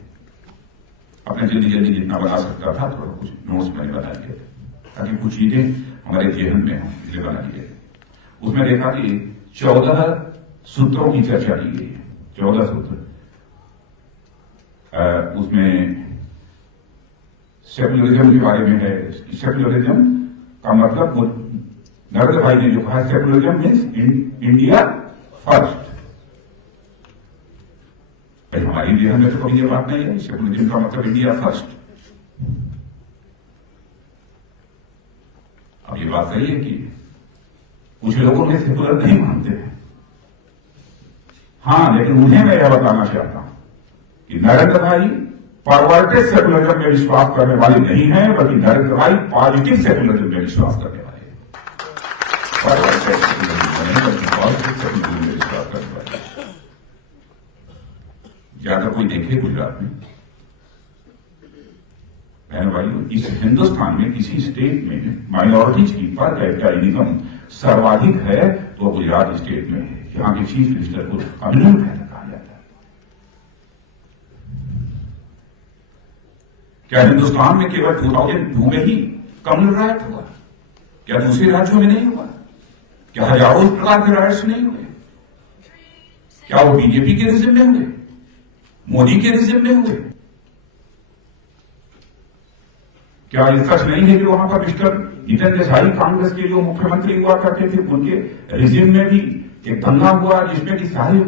अपने जल्दी जल्दी जितना बना सकता था थोड़ा कुछ नोट्स मैंने बना लिए थे ताकि कुछ चीजें हमारे जेहन में हों, इसलिए बना लिए। उसमें देखा कि 14 सूत्रों की चर्चा की गई है, 14 सूत्र। उसमें सेकुलरिज्म के बारे में है। सेकुलरिज्म का मतलब नरेंद्र भाई ने जो कहा, सेकुलरिज्म मीन्स इंडिया फर्स्ट। हमारी इंडिया में तो कभी ये बात नहीं है, सेकुलरिज्म का मतलब इंडिया फर्स्ट। अब ये बात सही है कि कुछ लोगों में सेकुलर नहीं मानते हैं। हाँ, लेकिन उन्हें मैं यह बताना चाहता हूं कि नरेंद्र भाई परवर्टेड सेकुलरिज्म में विश्वास करने वाले नहीं है, बल्कि नरेंद्र भाई पॉजिटिव सेकुलरिज्म में विश्वास करने वाले हैं। परवर्टेड सेकुलरिज्म नहीं, बल्कि पॉजिटिव सेकुलरिज्म में विश्वास करने वाले हैं। ज्यादा कोई देखे गुजरात में, बहन भाइयों, इस हिंदुस्तान में किसी स्टेट में माइनॉरिटीज की पर कैपिटा इनकम सर्वाधिक है तो गुजरात स्टेट में है। यहां के चीफ मिनिस्टर को अभिनव कहा जाता है। क्या हिंदुस्तान में केवल 2002 में ही कम्युनल राइट हुआ? क्या दूसरे राज्यों में नहीं हुआ? क्या हजारों प्रकार के राइट्स नहीं हुए? क्या वो बीजेपी के रिजिम में हुए, मोदी के रिजिम में हुए? क्या ये सच नहीं है कि वहां पर मिस्टर जितेंद्र देसाई कांग्रेस के जो मुख्यमंत्री हुआ करते थे, उनके रिजिम में भी एक दंगा हुआ जिसमें कि सारी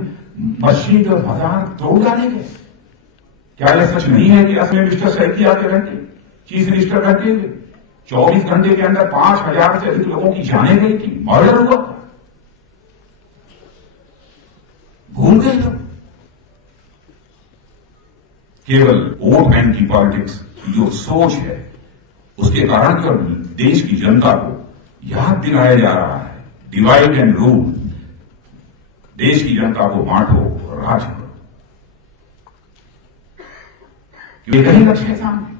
मस्जिद और बाजार तोड़ डाले गए? क्या यह सच नहीं है कि असली मिस्टर सैकी आके रहते, चीफ मिनिस्टर रहते हुए 24 घंटे के अंदर 5,000 से अधिक लोगों की जाने गई थी, मर्डर हुआ? भूल गए लोग। केवल वोट बैंक की पॉलिटिक्स जो सोच है उसके कारण जो देश की जनता को याद दिलाया जा रहा है, डिवाइड एंड रूल, देश की जनता को बांटो और राज करो, एक ही लक्ष्य है सामने।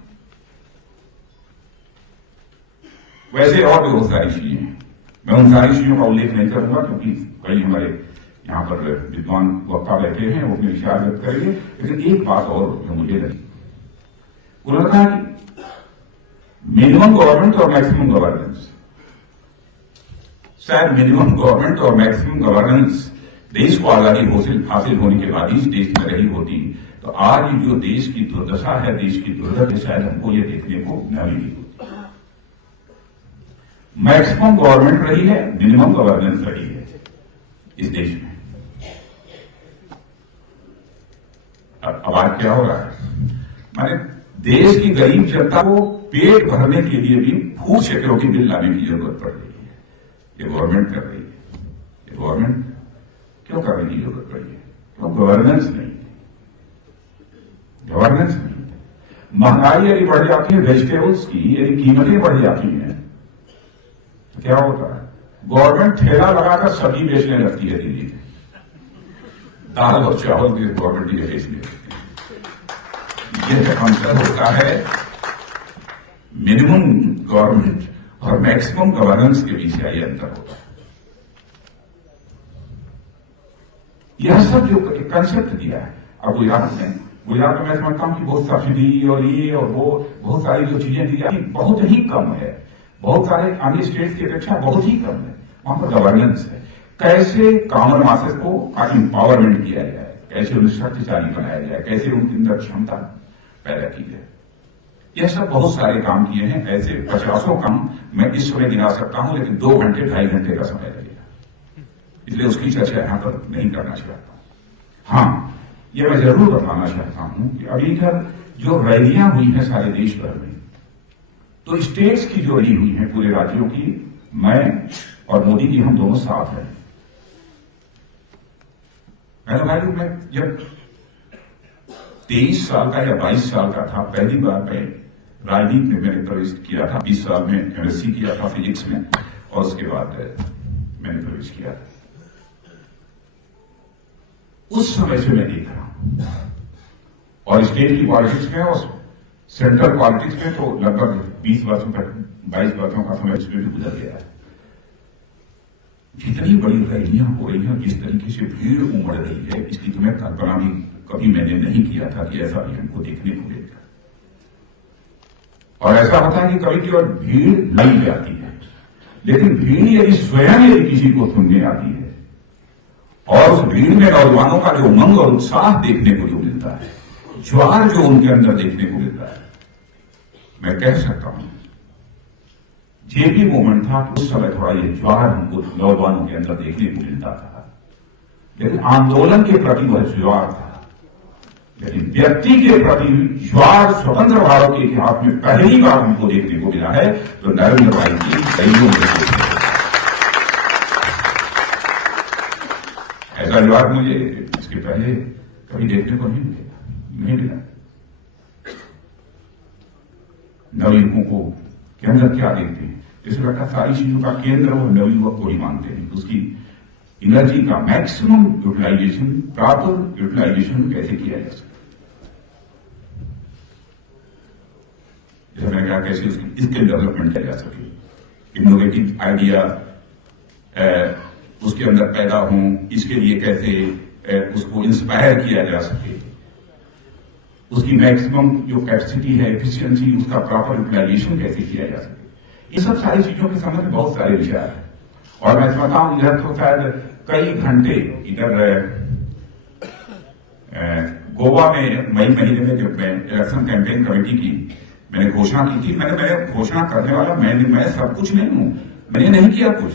वैसे और भी बहुत सारी चीजें हैं, मैं उन सारी चीजों का उल्लेख नहीं करूंगा क्योंकि कई हमारे यहां पर विद्वान वक्ता बैठे हैं, वो अपने विचार व्यक्त करेंगे। लेकिन एक बात और जो मुझे लगी, उन्होंने कहा कि मिनिमम गवर्नमेंट और मैक्सिमम गवर्नेंस, शायद मिनिमम गवर्नमेंट और मैक्सिमम गवर्नेंस देश को आजादी हासिल होने के बाद इस देश में रही होती तो आज जो देश की दुर्दशा है, देश की दुर्गति, शायद हमको ये देखने को न मिली होती। मैक्सिमम गवर्नमेंट रही है, मिनिमम गवर्नेंस रही है इस देश में। अब आज क्या हो रहा है, माने देश की गरीब जनता को पेट भरने के लिए भी फूड सिक्योरिटी बिल लाने की जरूरत पड़ रही है। ये गवर्नमेंट कर रही है। ये गवर्नमेंट क्यों करने की जरूरत पड़ी है? क्यों? गवर्नेंस नहीं, गवर्नेंस नहीं। महंगाई यदि बढ़ जाती है, वेजिटेबल्स की यदि कीमतें बढ़ जाती हैं तो क्या होता है? गवर्नमेंट ठेला लगाकर सब्जी बेचने लगती है दिल्ली में, दाल और चावल भी गवर्नमेंट ही बेचने लगती है। यह अंतर होता है मिनिमम गवर्नमेंट और मैक्सिमम गवर्नेंस के बीच का यह अंतर होता है। यह सब जो कंसेप्ट दिया है। अब गुजरात में मैं समझता हूं कि बहुत सब्सिडी और ये और वो बहुत सारी जो चीजें दी जाती बहुत ही कम है, बहुत सारे अन्य स्टेट्स की अपेक्षा बहुत ही कम है। वहां पर गवर्नेंस है, कैसे कॉमन मासेस को एम्पावरमेंट किया जाए, कैसे उन्हें शक्तिशाली बनाया जाए, कैसे उनके अंदर क्षमता पैदा की जाए, यह सब बहुत सारे काम किए हैं। ऐसे 50 काम मैं इस समय गिना सकता हूं, लेकिन 2 घंटे 2.5 घंटे का समय लगेगा, इसलिए उसकी चर्चा यहां पर नहीं करना चाहता। हाँ, यह मैं जरूर बताना चाहता हूं कि अभी तक जो रैलियां हुई हैं सारे देश भर में, तो स्टेट्स की जो रैली हुई है पूरे राज्यों की, मैं और मोदी जी हम दोनों साथ हैं। मैं जब 23 साल का या 22 साल का था, पहली बार मैं राजनीति में मैंने प्रवेश किया था। 20 साल में एमएससी किया था फिजिक्स में, और उसके बाद मैंने प्रवेश किया था। उस समय से मैं देख रहा हूं, और स्टेट की पॉलिटिक्स में और सेंट्रल पॉलिटिक्स में तो लगभग 20 वर्षों का 22 वर्षों का समय इसमें भी गुजर गया है। जितनी बड़ी रैलियां हो रही हैं, जिस तरीके से भीड़ उमड़ रही है, इसकी तो मैं कल्पना भी कभी मैंने नहीं किया था कि ऐसा भी हमको देखने को मिलेगा। और ऐसा होता है कि कभी केवल भीड़ नहीं जाती है, लेकिन भीड़ यदि स्वयं यदि किसी को सुनने आती है, और उस भीड़ में नौजवानों का जो उमंग और उत्साह देखने को जो मिलता है, ज्वार जो उनके अंदर देखने को मिलता है, मैं कह सकता हूं ये भी मोमेंट था कि उस समय थोड़ा ये ज्वार हमको नौजवानों के अंदर देखने को मिलता था, लेकिन आंदोलन के प्रति वह ज्वार था। लेकिन व्यक्ति के प्रति ज्वार स्वतंत्र भारत के इतिहास में पहली बार हमको देखने को मिला है, तो नरेंद्र भाई की रैलियों में। ऐसा ज्वार मुझे इसके पहले कभी देखने को नहीं मिला। नवयुवकों को के अंदर क्या देखते हैं, इस प्रकार सारी चीजों का केंद्र वो नवयुवक को ही मानते हैं। उसकी एनर्जी का मैक्सिमम यूटिलाइजेशन, प्रॉपर यूटिलाइजेशन कैसे किया जा सकता, जैसे मैंने कहा कैसे उसकी स्किल डेवलपमेंट किया जा सके, इनोवेटिव आइडिया उसके अंदर पैदा हो, इसके लिए कैसे उसको इंस्पायर किया जा सके, उसकी मैक्सिमम जो कैपेसिटी है, एफिशिएंसी, उसका प्रॉपर यूटिलाइजेशन कैसे किया जा सके। ये सब सारी चीजों के संबंध में बहुत सारे विचार हैं, और मैं समझता हूं इधर तो शायद कई घंटे इधर गोवा में मई महीने में जब मैं इलेक्शन कैंपेन कमेटी की मैंने घोषणा की थी, मैंने घोषणा करने वाला मैं सब कुछ नहीं हूं, मैंने नहीं किया कुछ,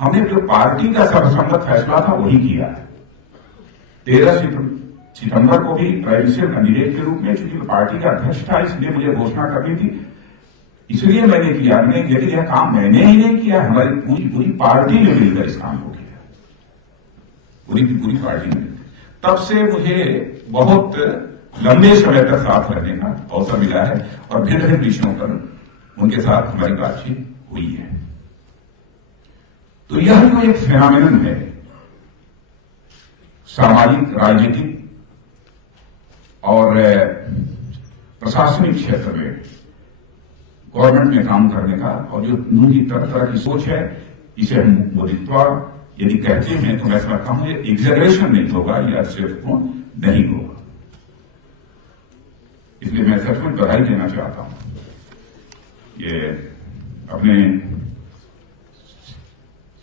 हमने जो पार्टी का सर्वसम्मत फैसला था वही किया। 13 सितंबर को भी प्रेसिडेंशियल कैंडिडेट के रूप में, चूंकि पार्टी का अध्यक्ष था इसलिए मुझे घोषणा करनी थी, इसलिए मैंने किया। लेकिन यह काम मैंने ही नहीं किया, हमारी पूरी पार्टी ने मिलकर इस काम को किया, पूरी पार्टी ने। तब से मुझे बहुत लंबे समय तक साथ रहने का अवसर मिला है, और भिन्न विषयों पर उनके साथ हमारी बातचीत हुई है। तो यह जो एक फेनोमेनन है सामाजिक, राजनीतिक और प्रशासनिक क्षेत्र में गवर्नमेंट में काम करने का, और जो उनकी तरह की सोच है, इसे हम मोदित्वा यदि कहते हैं तो मैं समझता हूं ये एग्जैगरेशन नहीं होगा, या सिर्फ नहीं होगा। इसलिए मैं सच में बधाई देना चाहता हूं ये अपने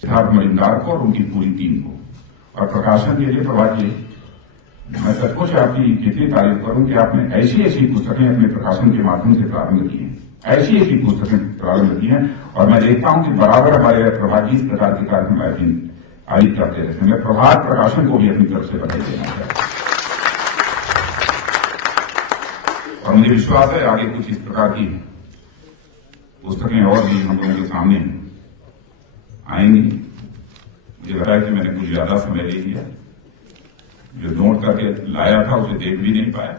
सिद्धार्थ मलिंदार को और उनकी पूरी टीम को, और प्रकाशन के लिए प्रभात जी, मैं सचमुच आपकी कितनी तारीफ करूं कि आपने ऐसी पुस्तकें अपने प्रकाशन के माध्यम से प्रारंभ की हैं, ऐसी पुस्तकें प्रारंभ की हैं, और मैं देखता हूं कि बराबर हमारे प्रभात जी इस प्रकार के कार्यक्रम आयोजित करते रहते हैं। मैं प्रभात प्रकाशन को भी अपनी तरफ से बधाई देना चाहता हूं, और मुझे विश्वास है आगे कुछ इस प्रकार की पुस्तकें और भी हम लोगों के सामने आएंगी। मुझे लगा है कि मैंने कुछ ज्यादा समय ले लिया, जो नोट करके लाया था उसे देख भी नहीं पाया,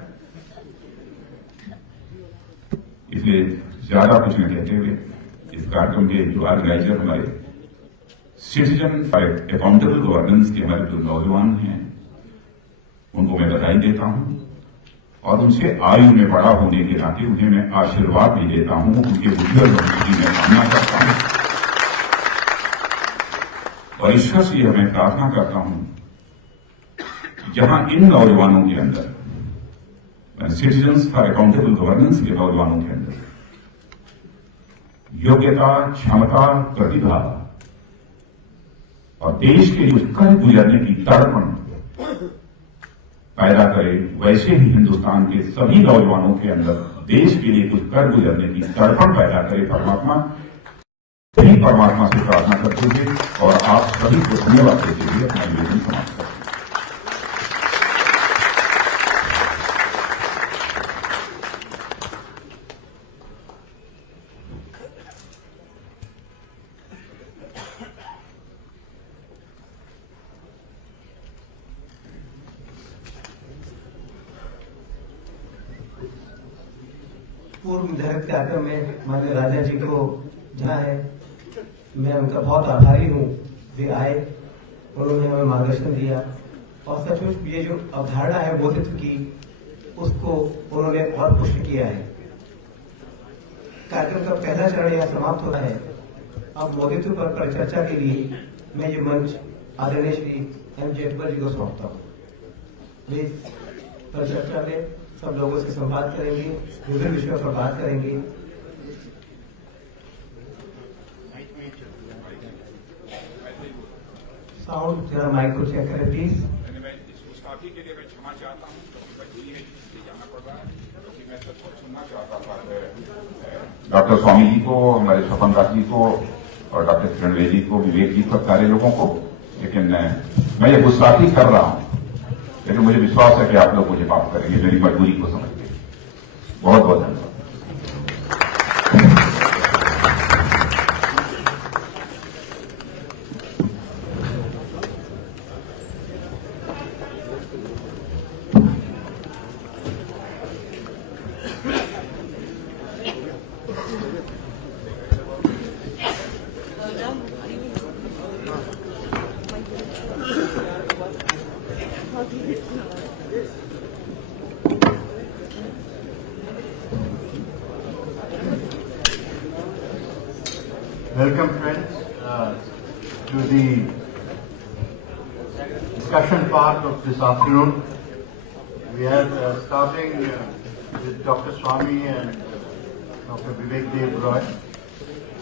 इसलिए ज्यादा कुछ न कहते हुए इस कार्यक्रम के जो ऑर्गेनाइजर हमारे सिटीजन अकाउंटेबल गवर्नेंस के हमारे जो नौजवान हैं उनको मैं बधाई देता हूं, और उनसे आयु में बड़ा होने के नाते उन्हें मैं आशीर्वाद भी देता हूं, उनके उज्जवल भविष्य की मैं कामना करता हूं, और ईश्वर से यह मैं प्रार्थना करता हूं जहां इन नौजवानों के अंदर सिटीजन्स फॉर अकाउंटेबल गवर्नेंस के नौजवानों के अंदर योग्यता, क्षमता, प्रतिभा और देश के लिए कर गुजरने की तड़पण पैदा करे, वैसे ही हिंदुस्तान के सभी नौजवानों के अंदर देश के लिए कुछ कर गुजरने की तड़पण पैदा करे परमात्मा। सभी परमात्मा से प्रार्थना करते हुए और आप सभी को धन्यवाद देते हुए अपना निवेदन समाप्त करते हैं। पूर्व विधायक कार्यक्रम में माननीय राजा जी को जहाँ है, मैं उनका बहुत आभारी हूँ। वे आए, उन्होंने हमें मार्गदर्शन दिया और सचमुच ये जो अवधारणा है मोदित्व की, उसको उन्होंने और पुष्ट किया है। कार्यक्रम का पहला चरण यहाँ समाप्त होता है। अब मोदित्व पर परिचर्चा के लिए मैं ये मंच आदरणीय श्री एम जेठमल जी को सौंपता हूँ। वे परिचर्चा में सब लोगों से संवाद करेंगे, विभिन्न विषयों पर बात करेंगे। साउंड जरा माइक को चेक करें प्लीज। गुस्ताखी के लिए मैं क्षमा चाहता हूँ, क्योंकि मजबूरी है, इसलिए जाना पड़ रहा है, क्योंकि मैं सब कुछ सुनना चाहता था डॉक्टर स्वामी जी को, हमारे स्वपन दास जी को और डॉक्टर किरण बेदी को, विवेक जी को, सारे लोगों को। लेकिन मैं ये गुस्ताखी कर रहा हूँ, लेकिन मुझे विश्वास है कि आप लोग मुझे माफ करेंगे, मेरी मजबूरी को समझते। बहुत बहुत धन्यवाद। Welcome friends to the discussion part of this afternoon. We are starting with Dr. Swamy and Dr. Vivek Dev Roy.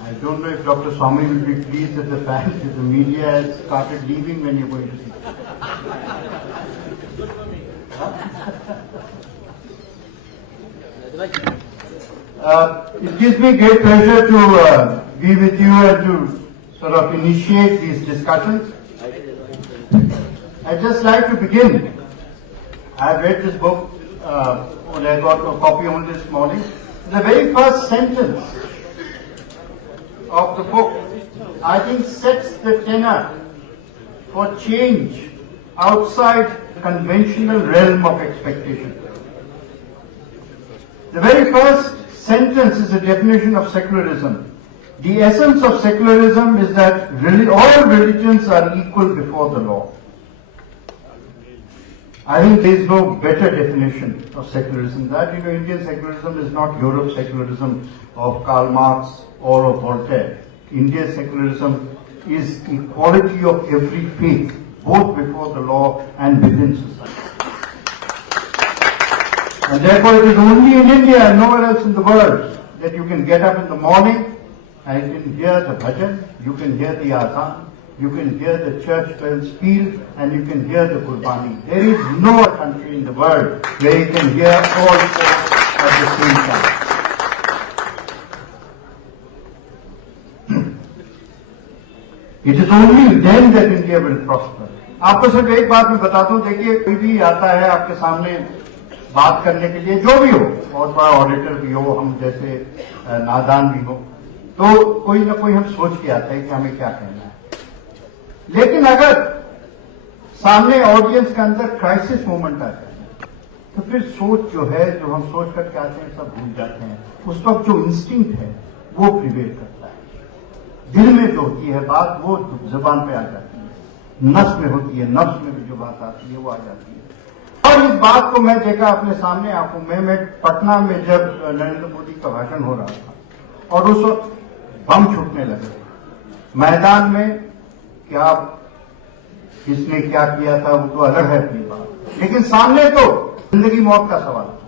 I don't know if Dr. Swamy will be pleased at the fact that the media has started leaving when you're going to see. It gives me great pleasure to be with you and to sort of initiate these discussions. I'd just like to begin. I've read this book, and I got a copy only this morning. The very first sentence of the book, I think, sets the tenor for change outside the conventional realm of expectation. The very first sentence is a definition of secularism. The essence of secularism is that all religions are equal before the law. I think there is no better definition of secularism. That, Indian secularism is not Europe's secularism of Karl Marx or of Voltaire. India's secularism is equality of every faith, both before the law and within society. And therefore it is only in India and nowhere else in the world that you can get up in the morning and you can hear the bhajan, you can hear the azan, you can hear the church bells peal, and you can hear the Qurbani. There is no country in the world where you can hear all four at the same time. It is only then that India will prosper. आपको सिर्फ एक बात मैं बता दूं, देखिए कोई भी आता है आपके सामने बात करने के लिए, जो भी हो, बहुत बड़ा ऑडिटर भी हो, हम जैसे नादान भी हो, तो कोई ना कोई हम सोच के आते हैं कि हमें क्या कहना है। लेकिन अगर सामने ऑडियंस के अंदर क्राइसिस मोमेंट आ जाए, तो फिर सोच जो है, जो हम सोच करके आते हैं, सब भूल जाते हैं। उस वक्त जो इंस्टिंक्ट है वो प्रिवेल करता है। दिल में जो होती है बात वो जुबान पे आ जाती है, नस में होती है, नफ्स में भी जो बात आती है वो आ जाती है। और इस बात को मैं देखा अपने सामने आंखों में। मैं पटना में जब नरेंद्र मोदी का भाषण हो रहा था और उस वक्त बम छूटने लगे मैदान में, क्या किसने क्या किया था वो तो अलग है अपनी बात, लेकिन सामने तो जिंदगी मौत का सवाल था।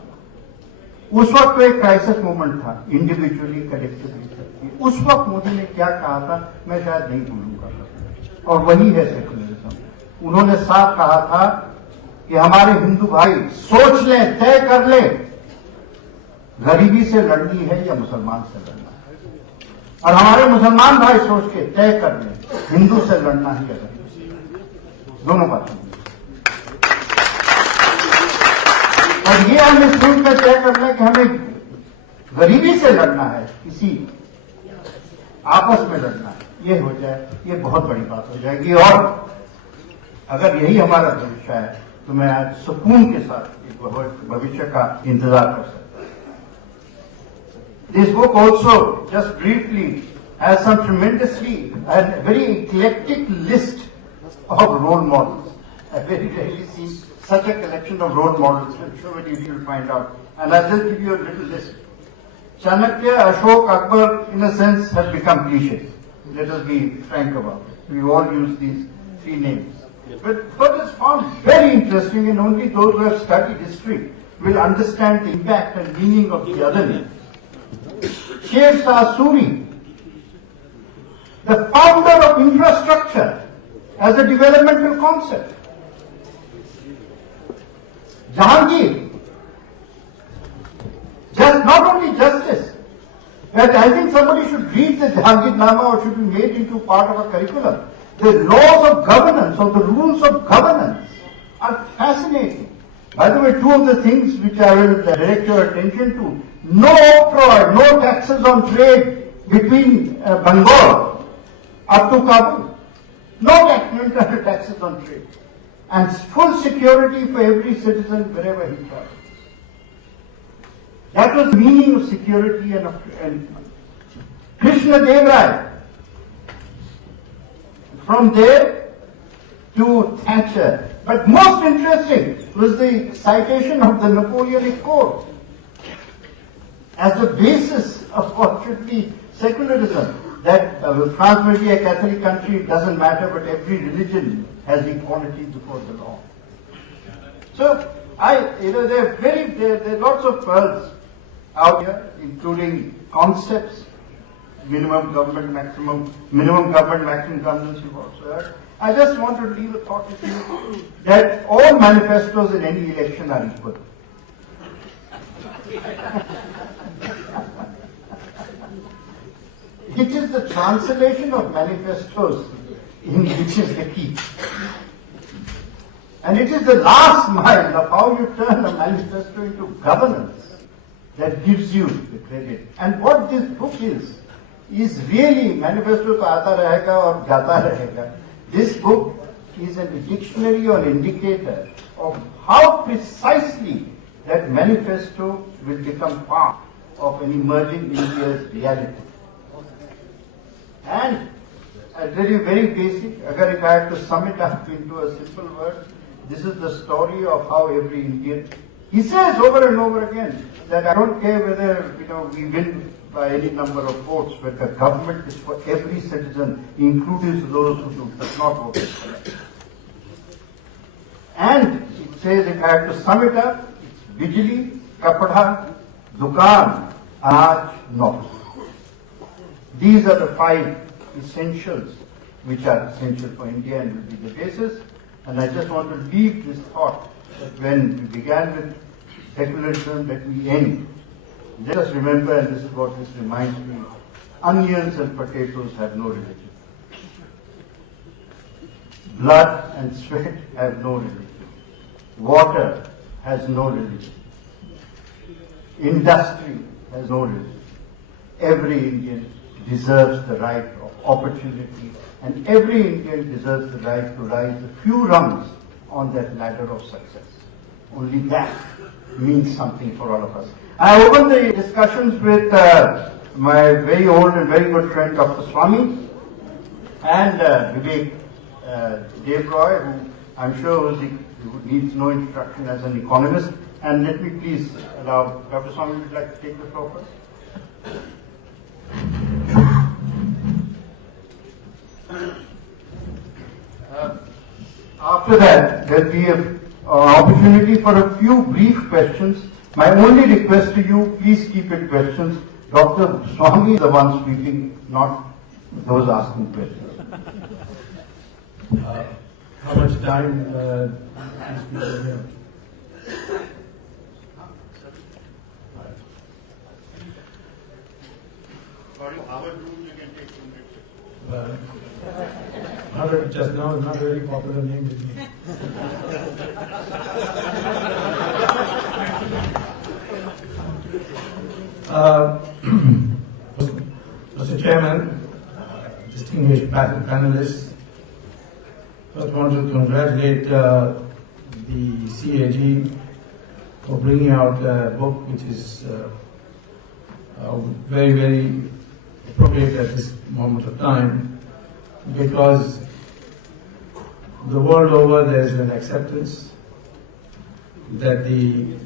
उस वक्त एक क्राइसिस मोमेंट था, इंडिविजुअली कलेक्टिवली। उस वक्त मोदी ने क्या कहा था मैं शायद नहीं भूलूंगा, और वही है सेकुलरिज्म। उन्होंने साफ कहा था कि हमारे हिंदू भाई सोच लें, तय कर लें, गरीबी से लड़नी है या मुसलमान से लड़ना है, और हमारे मुसलमान भाई सोच के तय कर लें हिंदू से लड़ना है या गरीबी से, दोनों बातें। और ये हम इस रूप में तय कर लें कि हमें गरीबी से लड़ना है, किसी आपस में लड़ना है, ये हो जाए, ये बहुत बड़ी बात हो जाएगी। और अगर यही हमारा भविष्य है तो मैं आज सुकून के साथ एक भविष्य का इंतजार कर सकता हूं। This book also, just briefly, has some tremendously and very eclectic list of role models. I've very rarely seen such a collection of role models. I'm sure very easy to find out. And I'll just give you a little list. Chanakya, Ashok, Akbar, in a sense, have become cliches. Let us be frank about it. We all use these three names. But what is found very interesting, and only those who have studied history will understand the impact and meaning of the other names. Sher Shah Suri, the founder of infrastructure as a developmental concept. Jahangir, just not only justice, but I think somebody should read the Jahangirnama or should be made into part of a curriculum. The laws of governance or the rules of governance are fascinating. By the way, two of the things which I will direct your attention to: no octroi, no taxes on trade between Bengal up to Kabul, no taxes on trade, and full security for every citizen wherever he travels. That was the meaning of security and Krishna Dev Raya. From there to Thatcher. But most interesting was the citation of the Napoleonic Code as the basis of what should be secularism. That France may be a Catholic country, it doesn't matter, but every religion has equality before the law. So, there are lots of pearls out here, including concepts, minimum government, maximum governance you've also heard. I just want to leave a thought with you that all manifestos in any election are equal. It is the translation of manifestos which is the key. And it is the last mile of how you turn a manifesto into governance that gives you the credit. And what this book is really, manifesto to aata rahega aur jata rahega. This book is a dictionary or indicator of how precisely that manifesto will become part of an emerging India's reality. And I'll tell you very basic, if I have to sum it up into a simple word, this is the story of how every Indian, he says over and over again that I don't care whether we win by any number of votes, but the government is for every citizen, including those who do not vote. And it says, if I have to sum it up, it's Bijli, Kapada, Dukan, Anaj, Naukri. These are the 5 essentials which are essential for India and will be the basis. And I just want to leave this thought that when we began with secularism, that we end. Let us remember, and this is what this reminds me, onions and potatoes have no religion. Blood and sweat have no religion. Water has no religion. Industry has no religion. Every Indian deserves the right of opportunity, and every Indian deserves the right to rise a few rungs on that ladder of success. Only that means something for all of us. I opened the discussions with my very old and very good friend Dr. Swamy and Vivek Dev Roy, who I'm sure who needs no introduction as an economist. And let me please allow Dr. Swamy, would like to take the floor first. After that, there'll be an opportunity for a few brief questions. My only request to you, please keep it questions. Dr. Swamy is the one speaking, not those asking questions. How much time these people have? Harvard just now is not a very popular name with me. Mr. Chairman, distinguished panelists, first I want to congratulate the CAG for bringing out a book which is very, very appropriate at this moment of time, because the world over there is an acceptance that Mr.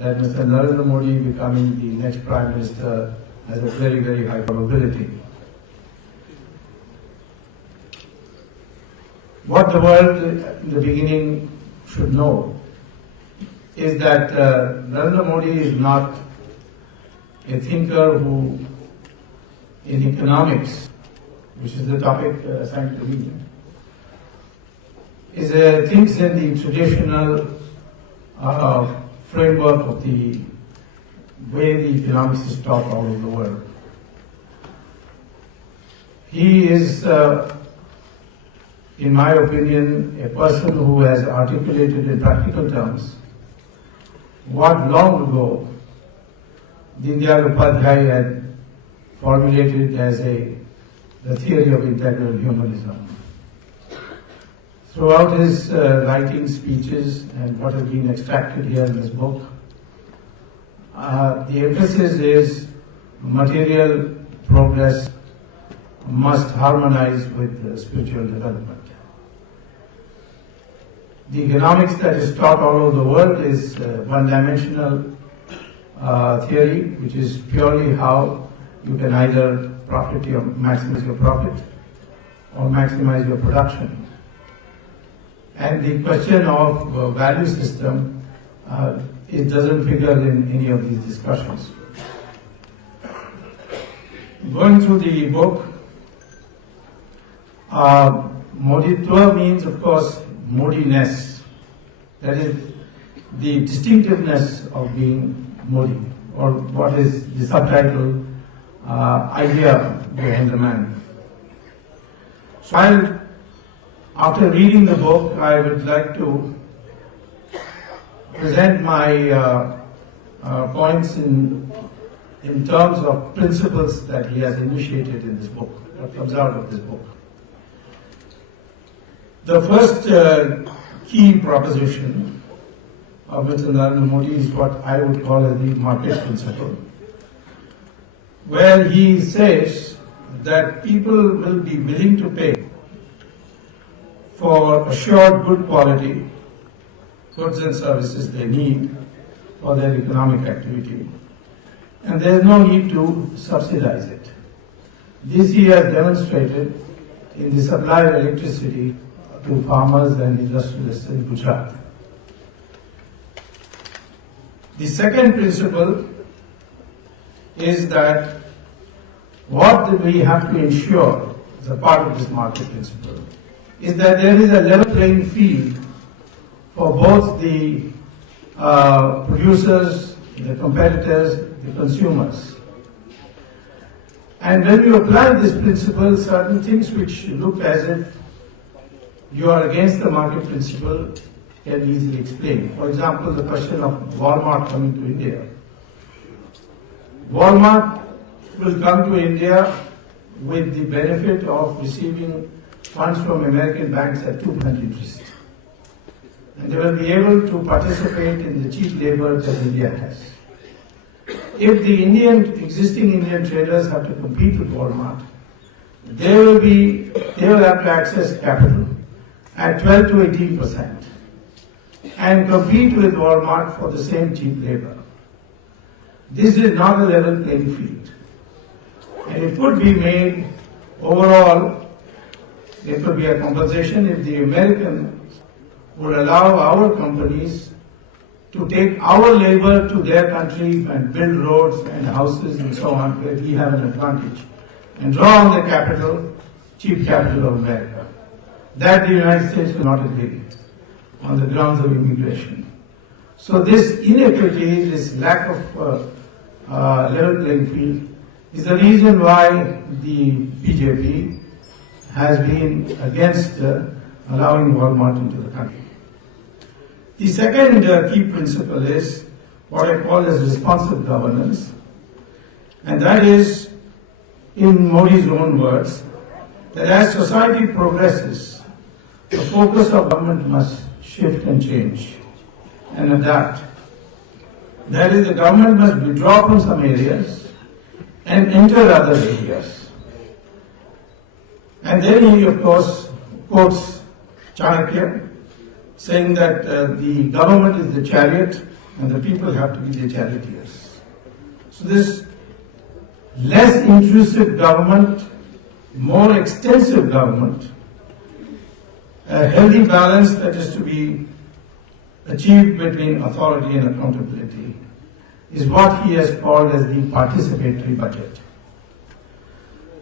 Narendra Modi becoming the next Prime Minister has a very, very high probability. What the world in the beginning should know is that Narendra Modi is not a thinker who, in economics, which is the topic assigned to me, thinks in the traditional framework of the way the economics is taught all over the world. He is, in my opinion, a person who has articulated in practical terms what long ago Dindayal Upadhyay had formulated as the theory of integral humanism. Throughout his writing, speeches, and what has been extracted here in this book, the emphasis is material progress must harmonize with spiritual development. The economics that is taught all over the world is one-dimensional theory, which is purely how you can either maximize your profit or maximize your production. And the question of value system, it doesn't figure in any of these discussions. Going through the book, Moditva means, of course, Modiness. That is the distinctiveness of being Modi, or what is the subtitle idea behind the man. So after reading the book, I would like to present my points in terms of principles that he has initiated in this book, what comes out of this book. The first key proposition of Mr. Narendra Modi is what I would call as the market principle, where he says that people will be willing to pay for assured good quality goods and services they need for their economic activity, and there is no need to subsidize it. This he has demonstrated in the supply of electricity to farmers and industrialists in Gujarat. The second principle is that what we have to ensure as a part of this market principle is that there is a level playing field for both the producers, the competitors, the consumers. And when you apply this principle, certain things which look as if you are against the market principle can be easily explained. For example, the question of Walmart coming to India. Walmart will come to India with the benefit of receiving funds from American banks at 2% interest. And they will be able to participate in the cheap labor that India has. If the existing Indian traders have to compete with Walmart, they will have to access capital at 12 to 18% and compete with Walmart for the same cheap labor. This is not a level playing field. And it could be made overall, it could be a compensation if the American would allow our companies to take our labor to their country and build roads and houses and so on, where we have an advantage, and draw on the capital, cheap capital of America. That the United States will not agree on the grounds of immigration. So this inequity, this lack of level playing field, is the reason why the BJP has been against allowing Walmart into the country. The second key principle is what I call as responsive governance, and that is, in Modi's own words, that as society progresses, the focus of government must shift and change and adapt. That is, the government must withdraw from some areas and enter other areas. And then he, of course, quotes Chanakya, saying that the government is the chariot and the people have to be the charioteers. So this less intrusive government, more extensive government, a healthy balance that is to be achieved between authority and accountability, is what he has called as the participatory budget.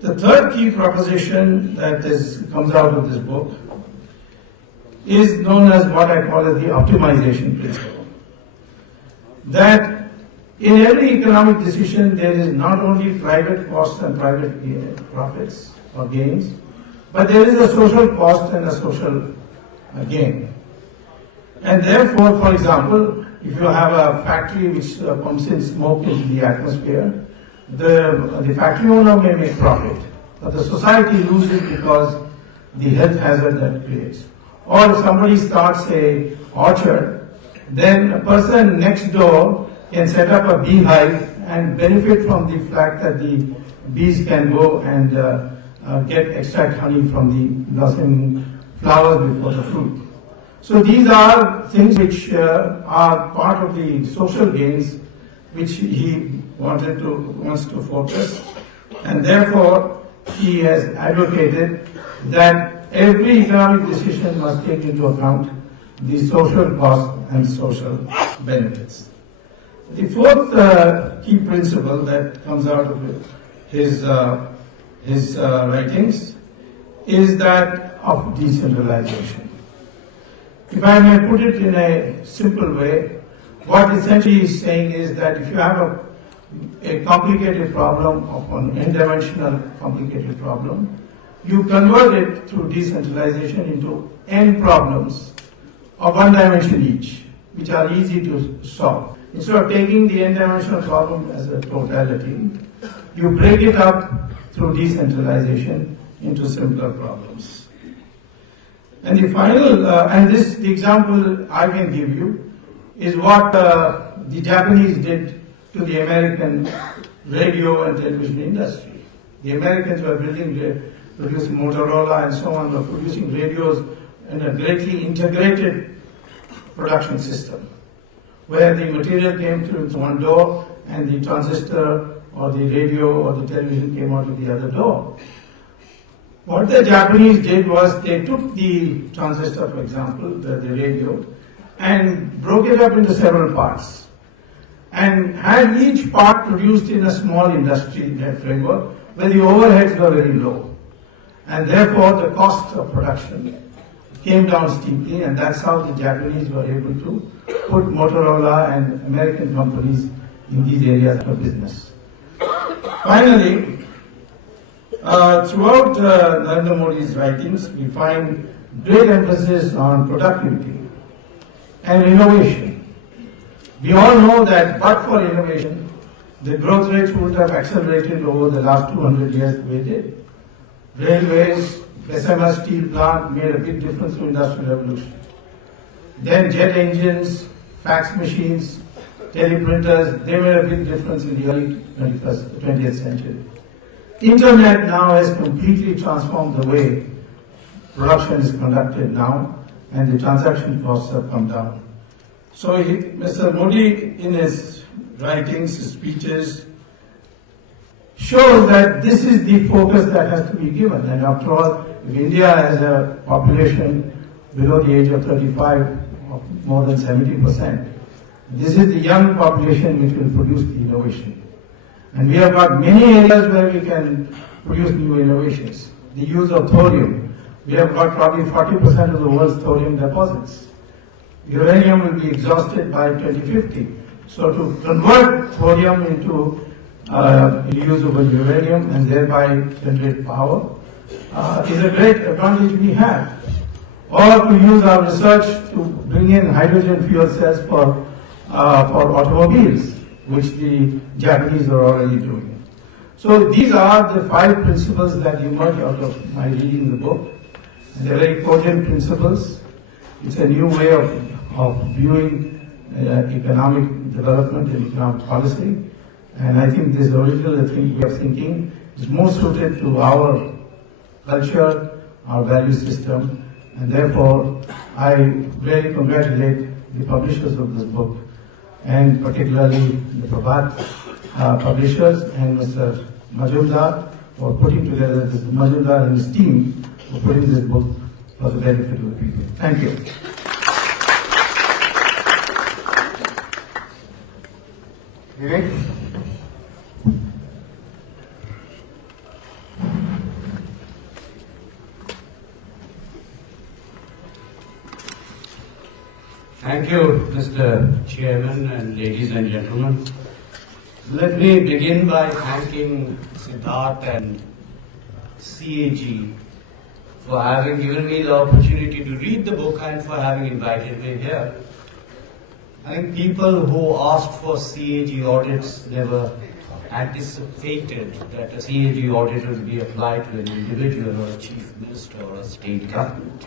The third key proposition that comes out of this book is known as what I call as the optimization principle. That in every economic decision there is not only private costs and private profits or gains, but there is a social cost and a social gain. And therefore, for example, if you have a factory which pumps in smoke into the atmosphere, the factory owner may make profit, but the society loses because the health hazard that it creates. Or if somebody starts a orchard, then a person next door can set up a beehive and benefit from the fact that the bees can go and extract honey from the blossoming flowers before the fruit. So these are things which are part of the social gains which he wants to focus, and therefore he has advocated that every economic decision must take into account the social cost and social benefits. The fourth key principle that comes out of his writings is that of decentralization. If I may put it in a simple way, what essentially he's saying is that if you have a complicated problem, of an n-dimensional complicated problem, you convert it through decentralization into n problems of one dimension each, which are easy to solve. Instead of taking the n-dimensional problem as a totality, you break it up through decentralization into simpler problems. And the final, the example I can give you is what the Japanese did to the American radio and television industry. The Americans were producing Motorola and so on, were producing radios in a greatly integrated production system, where the material came through one door and the transistor or the radio or the television came out of the other door. What the Japanese did was they took the transistor, for example, the radio, and broke it up into several parts, and had each part produced in a small industry framework where the overheads were very low, and therefore the cost of production came down steeply, and that's how the Japanese were able to put Motorola and American companies in these areas of business. Finally, throughout Narendra Modi's writings, we find great emphasis on productivity and innovation. We all know that but for innovation, the growth rates would have accelerated over the last 200 years the way it did. Railways, Bessemer steel plant made a big difference to industrial revolution. Then jet engines, fax machines, teleprinters, they made a big difference in the early 20th century. Internet now has completely transformed the way production is conducted now, and the transaction costs have come down. So Mr. Modi, in his writings, his speeches, shows that this is the focus that has to be given. And after all, if India has a population below the age of 35 of more than 70%. This is the young population which will produce the innovation. And we have got many areas where we can produce new innovations. The use of thorium. We have got probably 40% of the world's thorium deposits. Uranium will be exhausted by 2050. So to convert thorium into usable uranium and thereby generate power is a great advantage we have. Or to use our research to bring in hydrogen fuel cells for automobiles, which the Japanese are already doing. So these are the 5 principles that emerge out of my reading the book. And they're very cogent principles. It's a new way of viewing economic development and economic policy. And I think this original way of thinking is more suited to our culture, our value system, and therefore I really congratulate the publishers of this book, and particularly the Prabhat publishers and Mr. Majumdar for putting together this, Majumdar and his team for putting this book for the benefit of the people. Thank you. Vivek? Thank you, Mr. Chairman and ladies and gentlemen. Let me begin by thanking Siddharth and CAG for having given me the opportunity to read the book and for having invited me here. I think people who asked for CAG audits never anticipated that a CAG audit would be applied to an individual or a chief minister or a state government.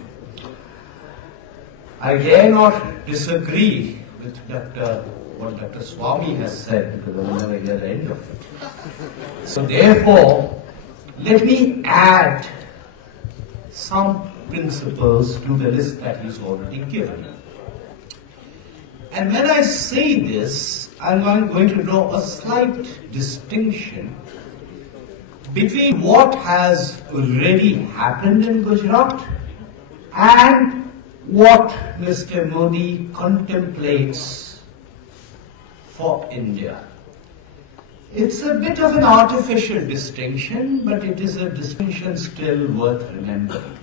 I dare not disagree with what Dr. Swamy has said, because I will never hear the end of it. So therefore, let me add some principles to the list that he's already given. And when I say this, I'm going to draw a slight distinction between what has already happened in Gujarat and what Mr. Modi contemplates for India. It's a bit of an artificial distinction, but it is a distinction still worth remembering.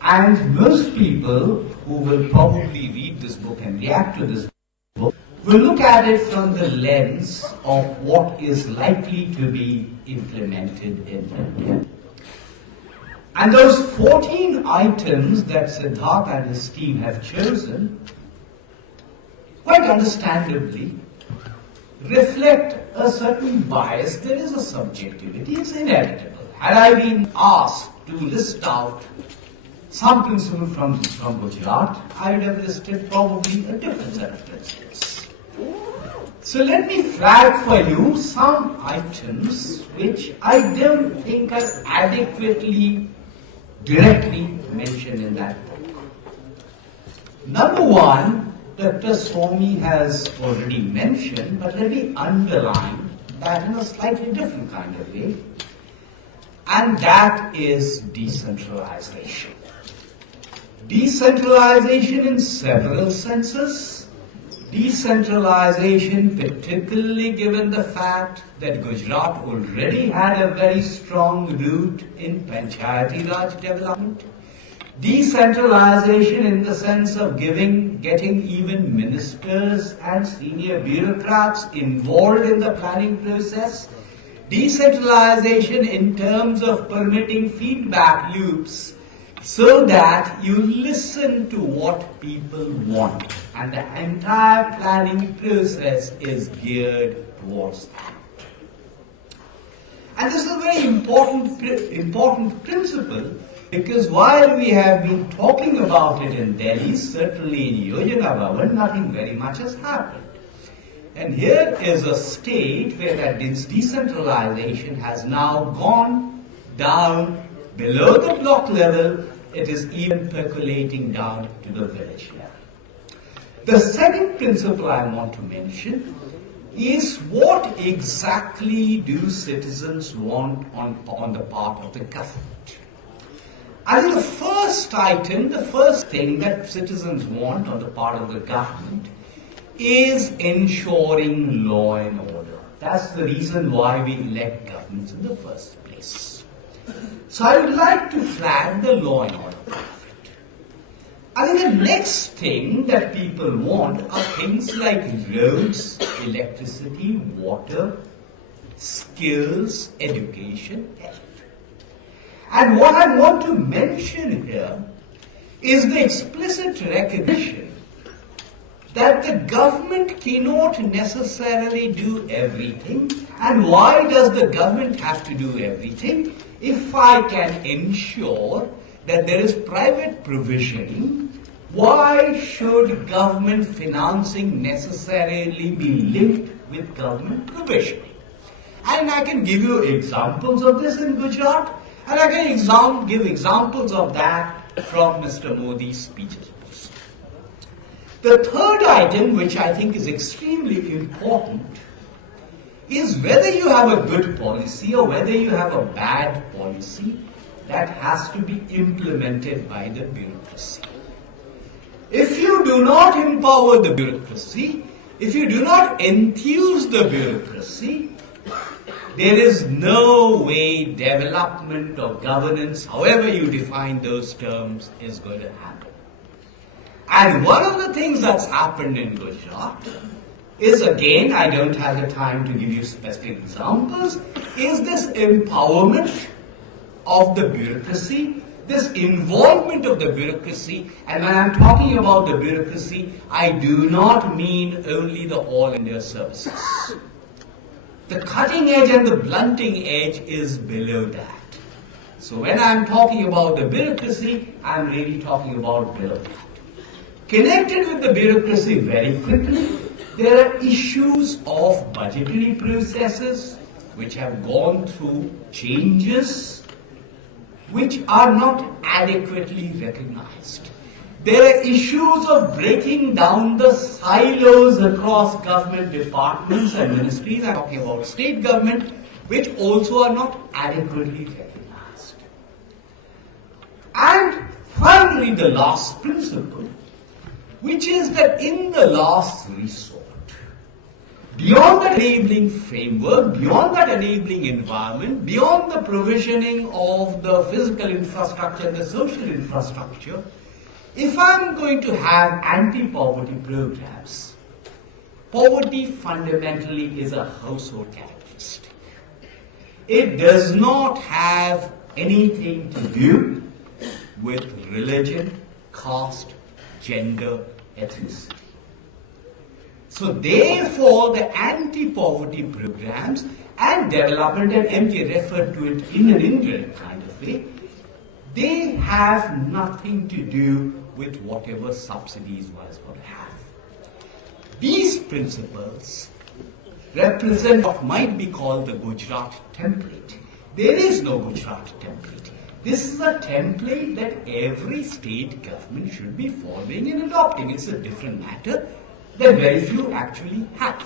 And most people who will probably read this book and react to this book will look at it from the lens of what is likely to be implemented in India. And those 14 items that Siddharth and his team have chosen, quite understandably, reflect a certain bias. There is a subjectivity, it's inevitable. Had I been asked to list out some principle from Gujarat, I would have listed probably a different set of principles. So let me flag for you some items which I don't think are adequately directly mentioned in that book. Number one, Dr. Swamy has already mentioned, but let me underline that in a slightly different kind of way, and that is decentralization. Decentralization in several senses. Decentralization, particularly given the fact that Gujarat already had a very strong root in Panchayati Raj development. Decentralization in the sense of getting even ministers and senior bureaucrats involved in the planning process. Decentralization in terms of permitting feedback loops, so that you listen to what people want, and the entire planning process is geared towards that. And this is a very important principle, because while we have been talking about it in Delhi, certainly in Yojana Bhavan, nothing very much has happened. And here is a state where that decentralization has now gone down below the block level. It is even percolating down to the village level. The second principle I want to mention is what exactly do citizens want on the part of the government. I think the first item, the first thing that citizens want on the part of the government is ensuring law and order. That's the reason why we elect governments in the first place. So I would like to flag the law and order part of it. I think the next thing that people want are things like roads, electricity, water, skills, education, health. And what I want to mention here is the explicit recognition that the government cannot necessarily do everything. And why does the government have to do everything? If I can ensure that there is private provisioning, why should government financing necessarily be linked with government provisioning? And I can give you examples of this in Gujarat, and I can give examples of that from Mr. Modi's speeches also. The third item, which I think is extremely important, is whether you have a good policy or whether you have a bad policy, that has to be implemented by the bureaucracy. If you do not empower the bureaucracy, if you do not enthuse the bureaucracy, there is no way development or governance, however you define those terms, is going to happen. And one of the things that's happened in Gujarat is, again, I don't have the time to give you specific examples, is this empowerment of the bureaucracy, this involvement of the bureaucracy. And when I'm talking about the bureaucracy, I do not mean only the All India services. The cutting edge and the blunting edge is below that. So when I'm talking about the bureaucracy, I'm really talking about below that. Connected with the bureaucracy very quickly, there are issues of budgetary processes which have gone through changes which are not adequately recognized. There are issues of breaking down the silos across government departments and ministries, I'm talking about state government, which also are not adequately recognized. And finally, the last principle, which is that in the last resort, beyond that enabling framework, beyond that enabling environment, beyond the provisioning of the physical infrastructure and the social infrastructure, if I'm going to have anti-poverty programs, poverty fundamentally is a household characteristic. It does not have anything to do with religion, caste, gender, ethnicity. So therefore, the anti-poverty programs and development, and MK referred to it in an indirect kind of way, they have nothing to do with whatever subsidies one is going to have. These principles represent what might be called the Gujarat template. There is no Gujarat template. This is a template that every state government should be following and adopting. It's a different matter that very few actually have.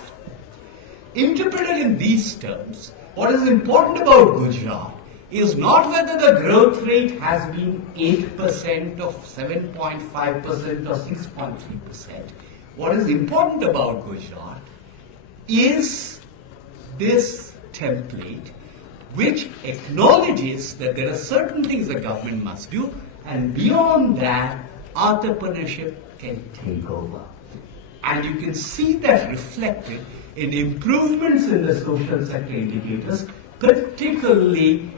Interpreted in these terms, what is important about Gujarat is not whether the growth rate has been 8% or 7.5% or 6.3%. What is important about Gujarat is this template which acknowledges that there are certain things the government must do, and beyond that, entrepreneurship can take over. And you can see that reflected in improvements in the social sector indicators, particularly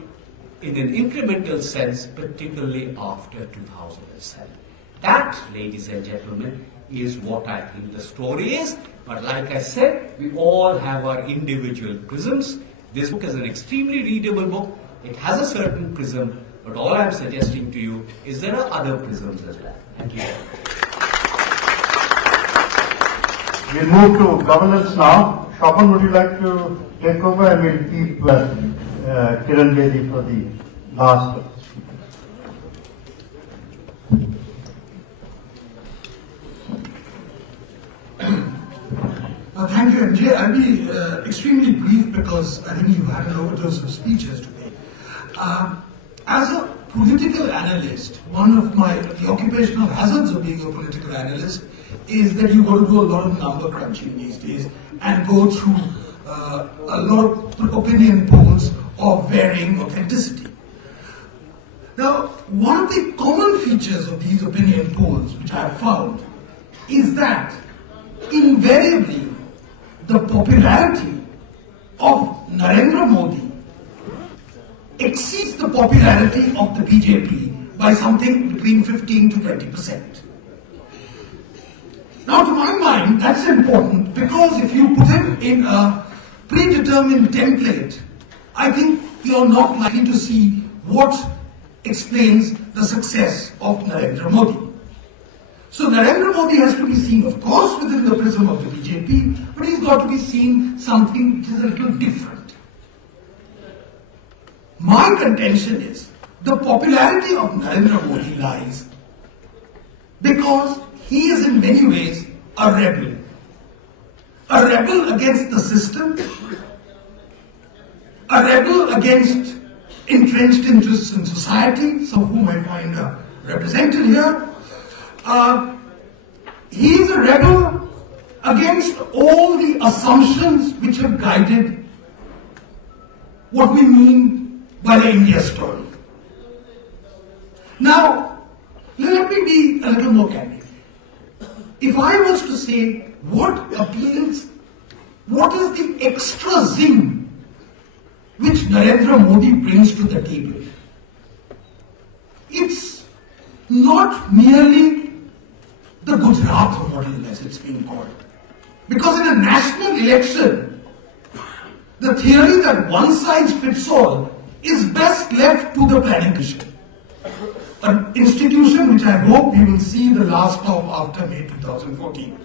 in an incremental sense, particularly after 2007. That, ladies and gentlemen, is what I think the story is. But like I said, we all have our individual prisms. This book is an extremely readable book. It has a certain prism, but all I'm suggesting to you is there are other prisms as well. Thank you. We'll move to governance now. Shopan, would you like to take over, and we'll keep Kiran Bedi for the last. Thank you, MJ. I'll be extremely brief because I think you've had an overdose of speeches today. As a political analyst, one of the occupational hazards of being a political analyst is that you got to do a lot of number crunching these days and go through a lot of opinion polls of varying authenticity. Now, one of the common features of these opinion polls, which I have found, is that invariably the popularity of Narendra Modi exceeds the popularity of the BJP by something between 15 to 20%. Now, to my mind, that's important because if you put him in a predetermined template, I think you're not likely to see what explains the success of Narendra Modi. So Narendra Modi has to be seen, of course, within the prism of the BJP, but he's got to be seen something which is a little different. My contention is the popularity of Narendra Modi lies because he is in many ways a rebel against the system, a rebel against entrenched interests in society, some of whom I find represented here. He is a rebel against all the assumptions which have guided what we mean by the India story. Now, let me be a little more candid. If I was to say what appeals, what is the extra zing which Narendra Modi brings to the table, it's not merely the Gujarat model as it's being called. Because in a national election, the theory that one size fits all is best left to the planning commission. An institution which I hope we will see the last of after May 2014.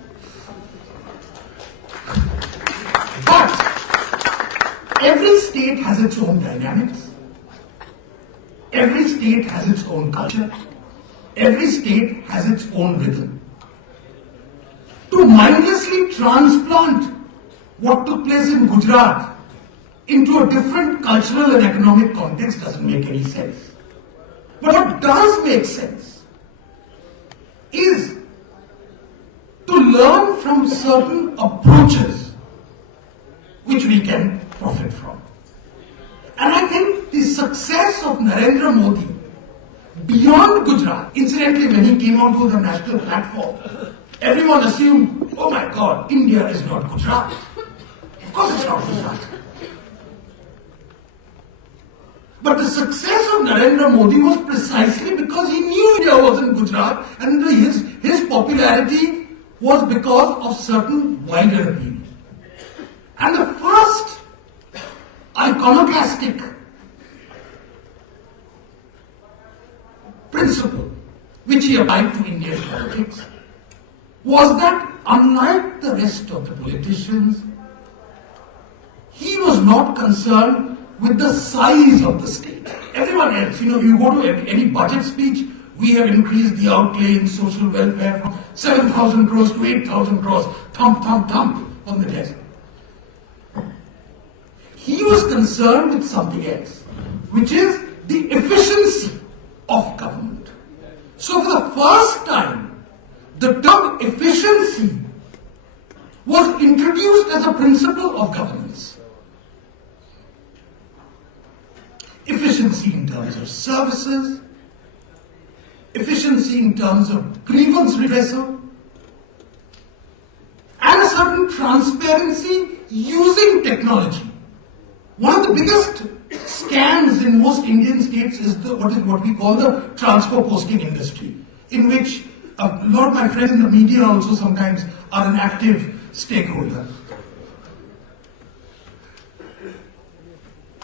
But every state has its own dynamics. Every state has its own culture. Every state has its own rhythm. To mindlessly transplant what took place in Gujarat into a different cultural and economic context doesn't make any sense. But what does make sense is to learn from certain approaches which we can profit from. And I think the success of Narendra Modi beyond Gujarat, incidentally when he came onto the national platform, everyone assumed, oh my God, India is not Gujarat. Of course it's not Gujarat. But the success of Narendra Modi was precisely because he knew India wasn't Gujarat and his popularity was because of certain wider appeal. And the first iconoclastic principle which he applied to Indian politics was that unlike the rest of the politicians, he was not concerned with the size of the state. Everyone else, you go to any budget speech, we have increased the outlay in social welfare from 7,000 crores to 8,000 crores, thump, thump, thump on the desk. He was concerned with something else, which is the efficiency of government. So for the first time, the term efficiency was introduced as a principle of governance. Efficiency in terms of services, efficiency in terms of grievance redressal, and a certain transparency using technology. One of the biggest scams in most Indian states is what we call the transfer posting industry, in which a lot of my friends in the media also sometimes are an active stakeholder.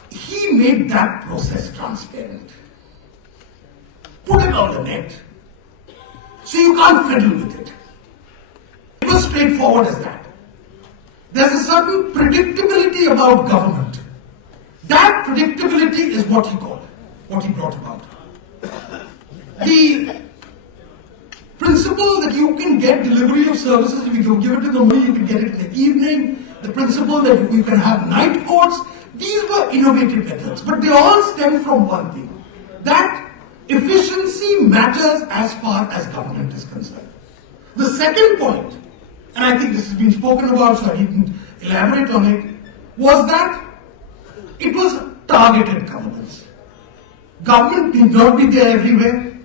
He made that process transparent. Put it on the net. So you can't fiddle with it. It was straightforward as that. There's a certain predictability about government. That predictability is what he brought about. The principle that you can get delivery of services, if you give it in the morning, you can get it in the evening. The principle that you can have night courts, these were innovative methods. But they all stem from one thing. That efficiency matters as far as government is concerned. The second point, and I think this has been spoken about, so I didn't elaborate on it, was that it was targeted governance. Government need not be there everywhere,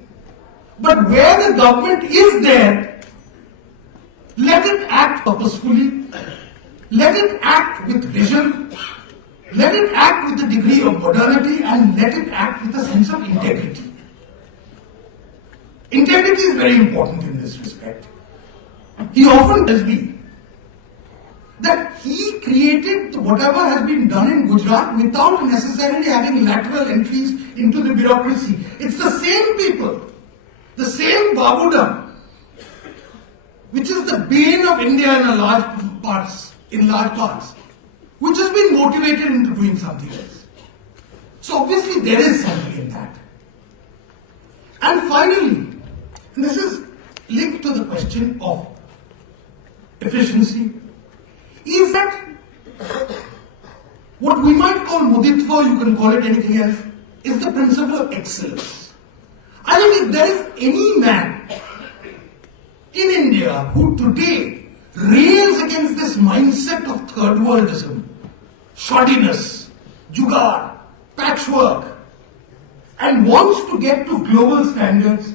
but where the government is there, let it act purposefully, let it act with vision, let it act with a degree of modernity, and let it act with a sense of integrity. Integrity is very important in this respect. He often tells me that he created whatever has been done in Gujarat without necessarily having lateral entries into the bureaucracy. It's the same people, the same Babudam, which is the bane of India in large parts, which has been motivated into doing something else. So obviously there is something in that. And finally, and this is linked to the question of efficiency, is that what we might call Moditva, you can call it anything else, is the principle of excellence. I think if there is any man in India who today rails against this mindset of third worldism, shoddiness, jugaad, patchwork, and wants to get to global standards,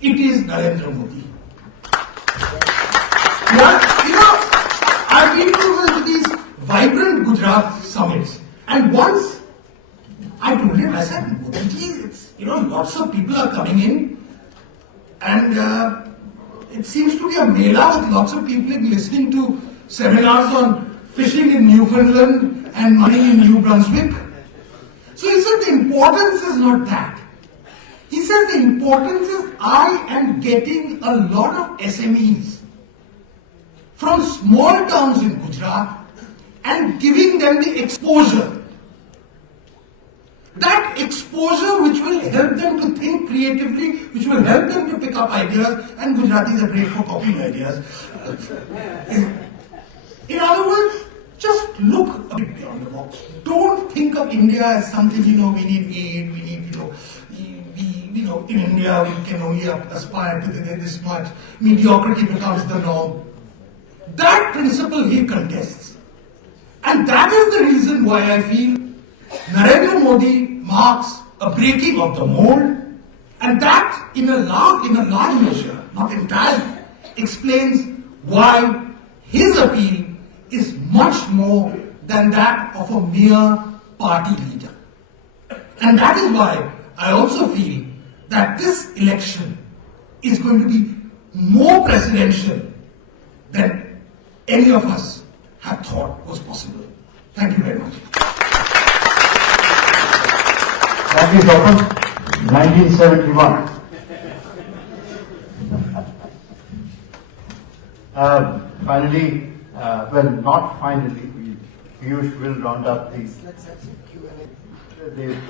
it is Narendra Modi. I've been to these vibrant Gujarat summits, and once I told him, I said, Modi, it's, lots of people are coming in, and it seems to be a mela with lots of people listening to seminars on fishing in Newfoundland and mining in New Brunswick. So he said the importance is not that. He said the importance is I am getting a lot of SMEs from small towns in Gujarat and giving them the exposure. That exposure which will help them to think creatively, which will help them to pick up ideas, and Gujaratis are great for copying ideas. In other words, just look a bit beyond the box. Don't think of India as something, we need aid, we need, in India we can only aspire to this much. Mediocrity becomes the norm. That principle he contests. And that is the reason why I feel Narendra Modi marks a breaking of the mold, and that in a large measure, not entirely, explains why his appeal is much more than that of a mere party leader. And that is why I also feel that this election is going to be more presidential than any of us have thought was possible. Thank you very much. That is open 1971. Finally, not finally, Piyush will round up the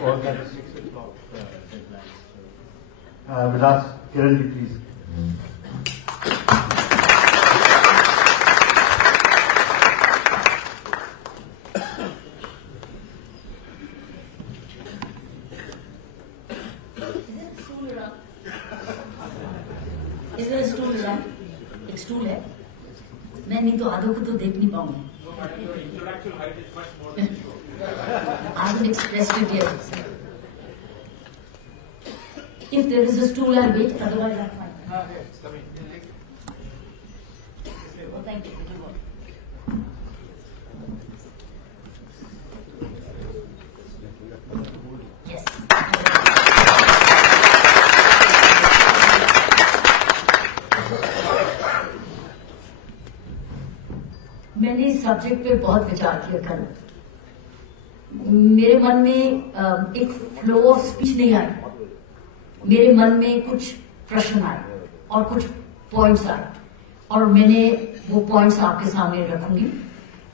all that 6 o'clock deadlines. We'll ask Kiran, please. एक stool है, मैं नहीं तो आधों को तो देख नहीं पाऊंगी. I haven't expressed it yet. If there is a stool, I'll wait. Otherwise, I'm fine. Oh, thank you. Yes. मैंने इस सब्जेक्ट पे बहुत विचार किया कल. मेरे मन में एक फ्लो ऑफ स्पीच नहीं आई. मेरे मन में कुछ प्रश्न आए और कुछ पॉइंट्स आए और मैंने वो पॉइंट्स आपके सामने रखूंगी.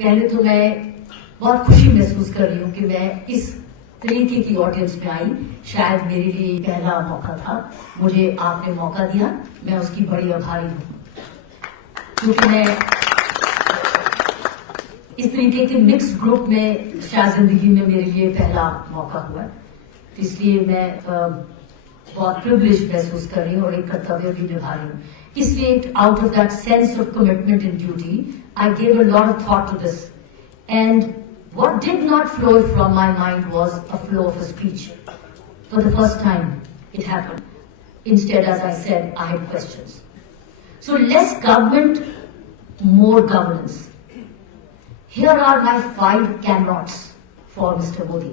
पहले तो मैं बहुत खुशी महसूस कर रही हूं कि मैं इस तरीके की ऑडियंस में आई. शायद मेरे लिए पहला मौका था. मुझे आपने मौका दिया, मैं उसकी बड़ी आभारी हूं. क्योंकि मैं इस तरीके के मिक्स ग्रुप में शायद जिंदगी में मेरे लिए पहला मौका हुआ. इसलिए मैं बहुत प्रिविलेज महसूस कर रही हूँ और एक कर्तव्य भी निभा रही हूँ. इसलिए out of that sense of commitment and duty I gave a lot of thought to this. And what did not flow from my mind was a flow of a speech. For the first time it happened. Instead, as I said, I had questions. So less government, more governance. Here are my 5 cannots for Mr. Modi.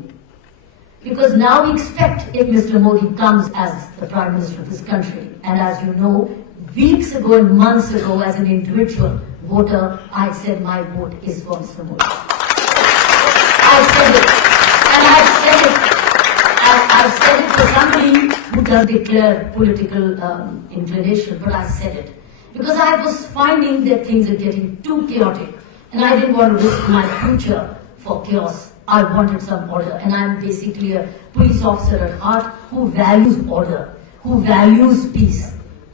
Because now we expect if Mr. Modi comes as the Prime Minister of this country, and as you know, weeks ago and months ago as an individual voter, I said my vote is for Mr. Modi. I said it, and I've said it for somebody who does declare political inclination, but I said it because I was finding that things are getting too chaotic, and I didn't want to risk my future for chaos. I wanted some order, and I'm basically a police officer at heart who values order, who values peace,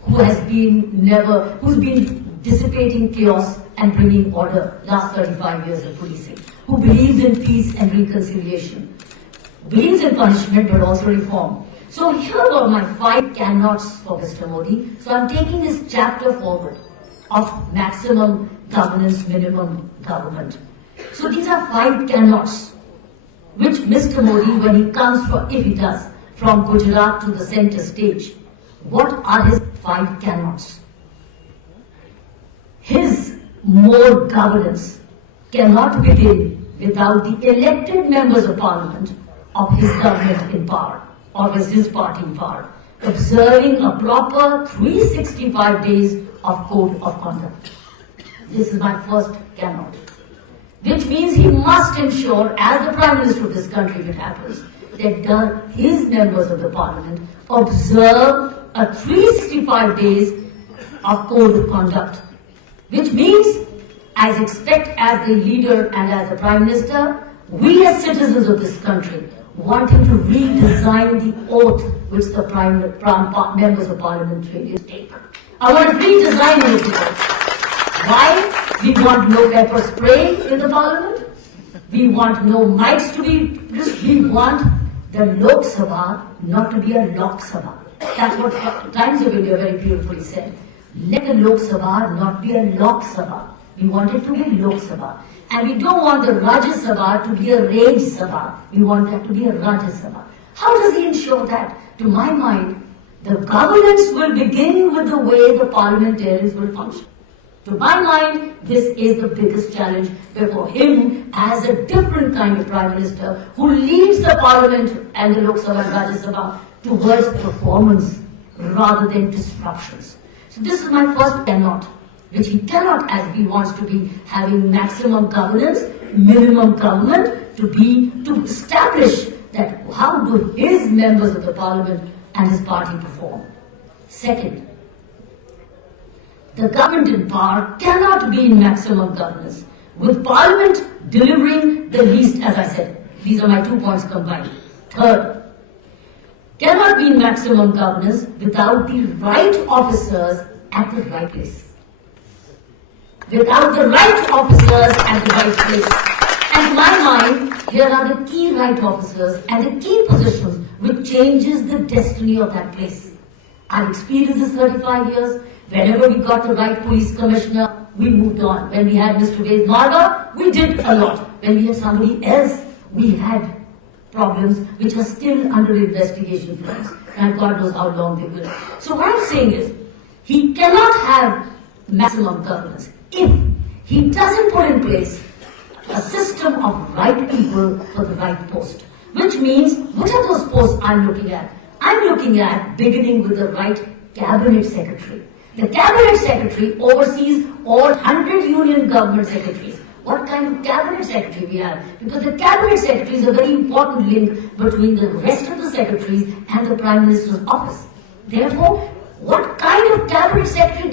who's been dissipating chaos and bringing order last 35 years of policing, who believes in peace and reconciliation, believes in punishment but also reform. So here were my 5 cannots for Mr. Modi. So I'm taking this chapter forward of maximum governance, minimum government. So these are 5 cannots which Mr. Modi, when he comes if he does, from Gujarat to the center stage, what are his 5 cannots? His more governance cannot begin without the elected members of parliament of his government in power, or his party in power, observing a proper 365 days of code of conduct. This is my first cannot. Which means he must ensure, as the Prime Minister of this country, if it happens, that his members of the parliament observe a 365 days of code of conduct. Which means, as the leader and as the Prime Minister, we as citizens of this country want him to redesign the oath which the members of Parliament take. I want to redesign the oath. Why? We want no pepper spray in the Parliament. We want no mics to be used. We want the Lok Sabha not to be a Lok Sabha. That's what Times of India very beautifully said. Let the Lok Sabha not be a Lok Sabha. We want it to be Lok Sabha. And we don't want the Rajya Sabha to be a Raj Sabha. We want that to be a Rajya Sabha. How does he ensure that? To my mind, the governance will begin with the way the parliamentarians will function. To my mind, this is the biggest challenge before him as a different kind of Prime Minister who leads the Parliament and the Lok Sabha and Rajya Sabha towards performance rather than disruptions. So this is my first cannot, which he cannot, as he wants to be having maximum governance, minimum government, to establish that how do his members of the Parliament and his party perform. Second, the government in power cannot be in maximum governance, with Parliament delivering the least, as I said. These are my 2 points combined. Third, cannot be in maximum governance without the right officers at the right place. Without the right officers at the right place. And to my mind, here are the key right officers and the key positions which changes the destiny of that place. I've experienced this 35 years. Whenever we got the right police commissioner, we moved on. When we had Mr. Ved Marga, we did a lot. When we had somebody else, we had problems which are still under investigation for us. And God knows how long they will. So what I'm saying is, he cannot have maximum governance if he doesn't put in place a system of right people for the right post. Which means, what are those posts I'm looking at? I'm looking at beginning with the right cabinet secretary. The cabinet secretary oversees all 100 union government secretaries. What kind of cabinet secretary we have? Because the cabinet secretary is a very important link between the rest of the secretaries and the Prime Minister's office. Therefore, what kind of cabinet secretary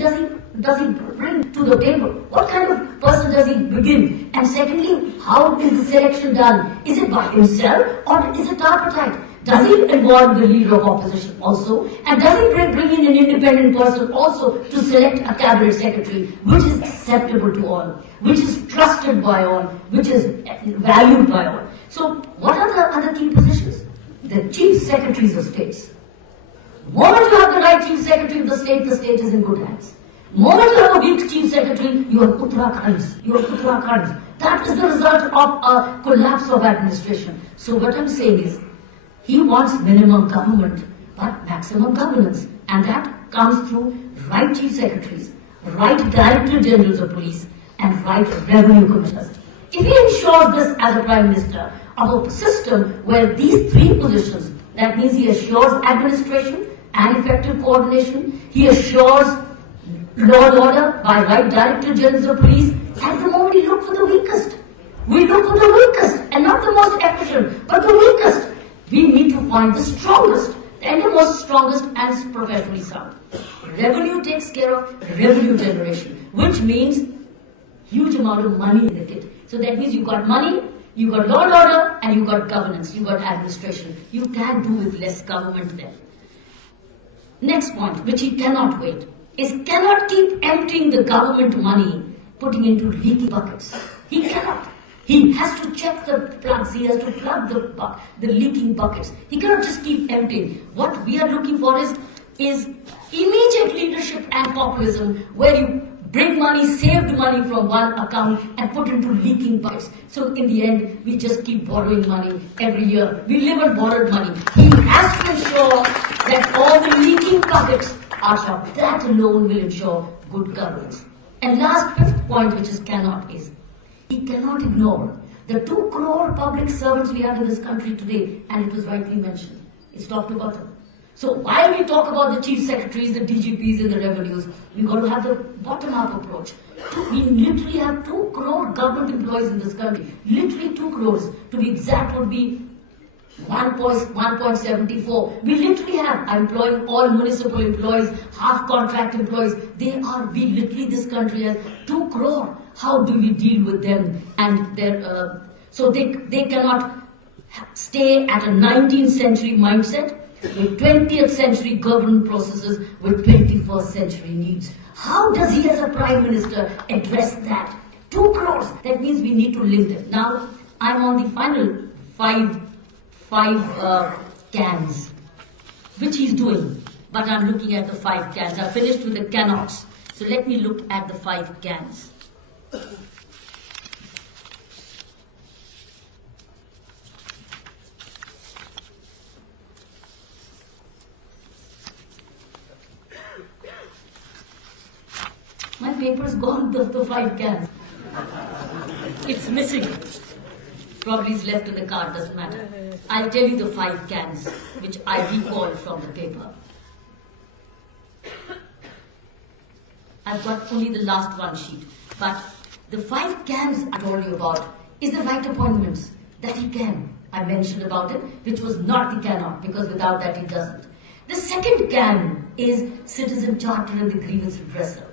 does he bring to the table? What kind of person does he begin? And secondly, how is the selection done? Is it by himself or is it tripartite? Does he involve the leader of opposition also? And does he bring in an independent person also to select a cabinet secretary which is acceptable to all, which is trusted by all, which is valued by all? So what are the other key positions? The chief secretaries of states. The moment you have the right chief secretary of the state is in good hands. The moment you have a weak chief secretary, you have Uttarakhand. That is the result of a collapse of administration. So what I'm saying is, he wants minimum government, but maximum governance. And that comes through right chief secretaries, right director generals of police, and right revenue commissioners. If he ensures this as a prime minister of a system where these three positions, that means he assures administration and effective coordination, he assures law and order by right director generals of police. At the moment we look for the weakest. We look for the weakest and not the most efficient, but the weakest. We need to find the strongest and the most strongest and professionally sound. Revenue takes care of revenue generation, which means huge amount of money in the kit. So that means you got money, you got law and order, and you got governance, you got administration. You can do with less government then. Next point, which he cannot wait, is cannot keep emptying the government money, putting into leaky buckets. He cannot. He has to check the plugs, he has to plug the leaking buckets. He cannot just keep emptying. What we are looking for is immediate leadership and populism, where you bring money, saved money from one account and put into leaking buckets. So in the end, we just keep borrowing money every year. We live on borrowed money. He has to ensure that all the leaking buckets are shut. That alone will ensure good governance. And last, fifth point, which is cannot, is he cannot ignore the 2 crore public servants we have in this country today, and it was rightly mentioned. It's talked about them. So while we talk about the chief secretaries, the DGPs and the revenues, we've got to have the bottom-up approach. We literally have 2 crore government employees in this country. Literally 2 crores. To be exact would be 1.74. We literally have, I'm employing all municipal employees, half contract employees. We literally, this country has 2 crore. How do we deal with them? And so they cannot stay at a 19th century mindset with 20th century government processes with 21st century needs. How does he as a prime minister address that? 2 crores. That means we need to link them. Now, I'm on the final five cans, which he's doing. But I'm looking at the 5 cans. I finished with the cannots. So let me look at the 5 cans. My paper's gone, the 5 cans. It's missing. Probably it's left in the car, doesn't matter. I'll tell you the 5 cans, which I recall from the paper. I've got only the last one sheet. But the 5 cans I told you about is the right appointments that he can. I mentioned about it, which was not the cannot, because without that he doesn't. The second can is citizen charter and the grievance redressal.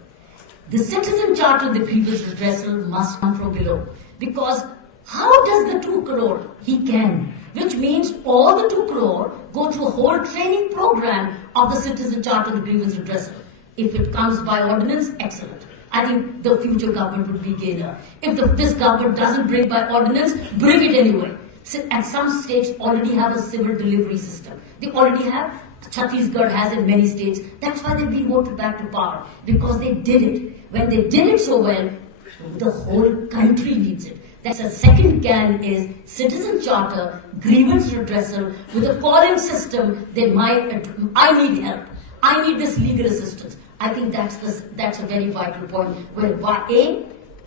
The citizen charter and the grievance redressal must come from below. Because how does the 2 crore? He can. Which means all the 2 crore go through a whole training program of the citizen charter and the grievance redressal. If it comes by ordinance, excellent. I think the future government would be gainer. If this government doesn't bring by ordinance, bring it anyway. And some states already have a civil delivery system. They already have. Chhattisgarh has in many states. That's why they've been voted back to power. Because they did it. When they did it so well, the whole country needs it. That's the second can is citizen charter, grievance redressal with a calling system. I need help. I need this legal assistance. I think that's a very vital point. Where the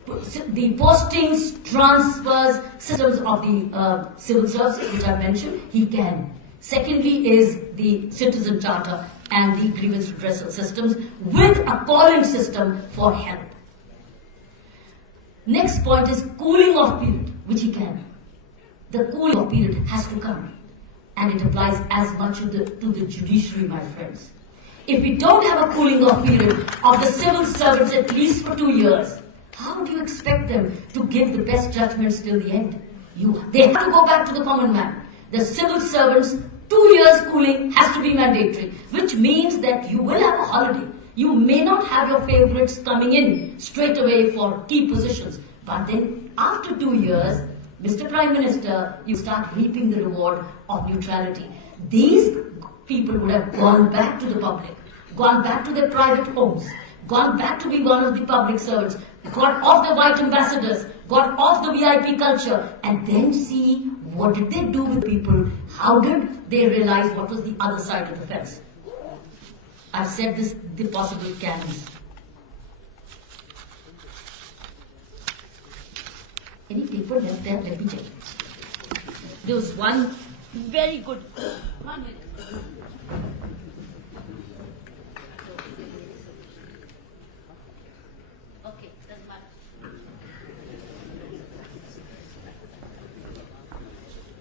postings, transfers, systems of the civil service, which I mentioned, he can. Secondly is the citizen charter and the grievance redressal systems with a calling system for help. Next point is cooling off period, which he can. The cooling off period has to come, and it applies as much to the judiciary, my friends. If we don't have a cooling off period of the civil servants at least for 2 years, how do you expect them to give the best judgments till the end? They have to go back to the common man. The civil servants, 2 years cooling has to be mandatory, which means that you will have a holiday. You may not have your favorites coming in straight away for key positions, but then after 2 years, Mr. Prime Minister, you start reaping the reward of neutrality. These people would have gone back to the public, gone back to their private homes, gone back to be one of the public servants, got off the white ambassadors, got off the VIP culture, and then see what did they do with people, how did they realize what was the other side of the fence. I've said this, the possible cans. Any paper left there? Let me check. There was one very good. 1 minute. Okay, doesn't matter.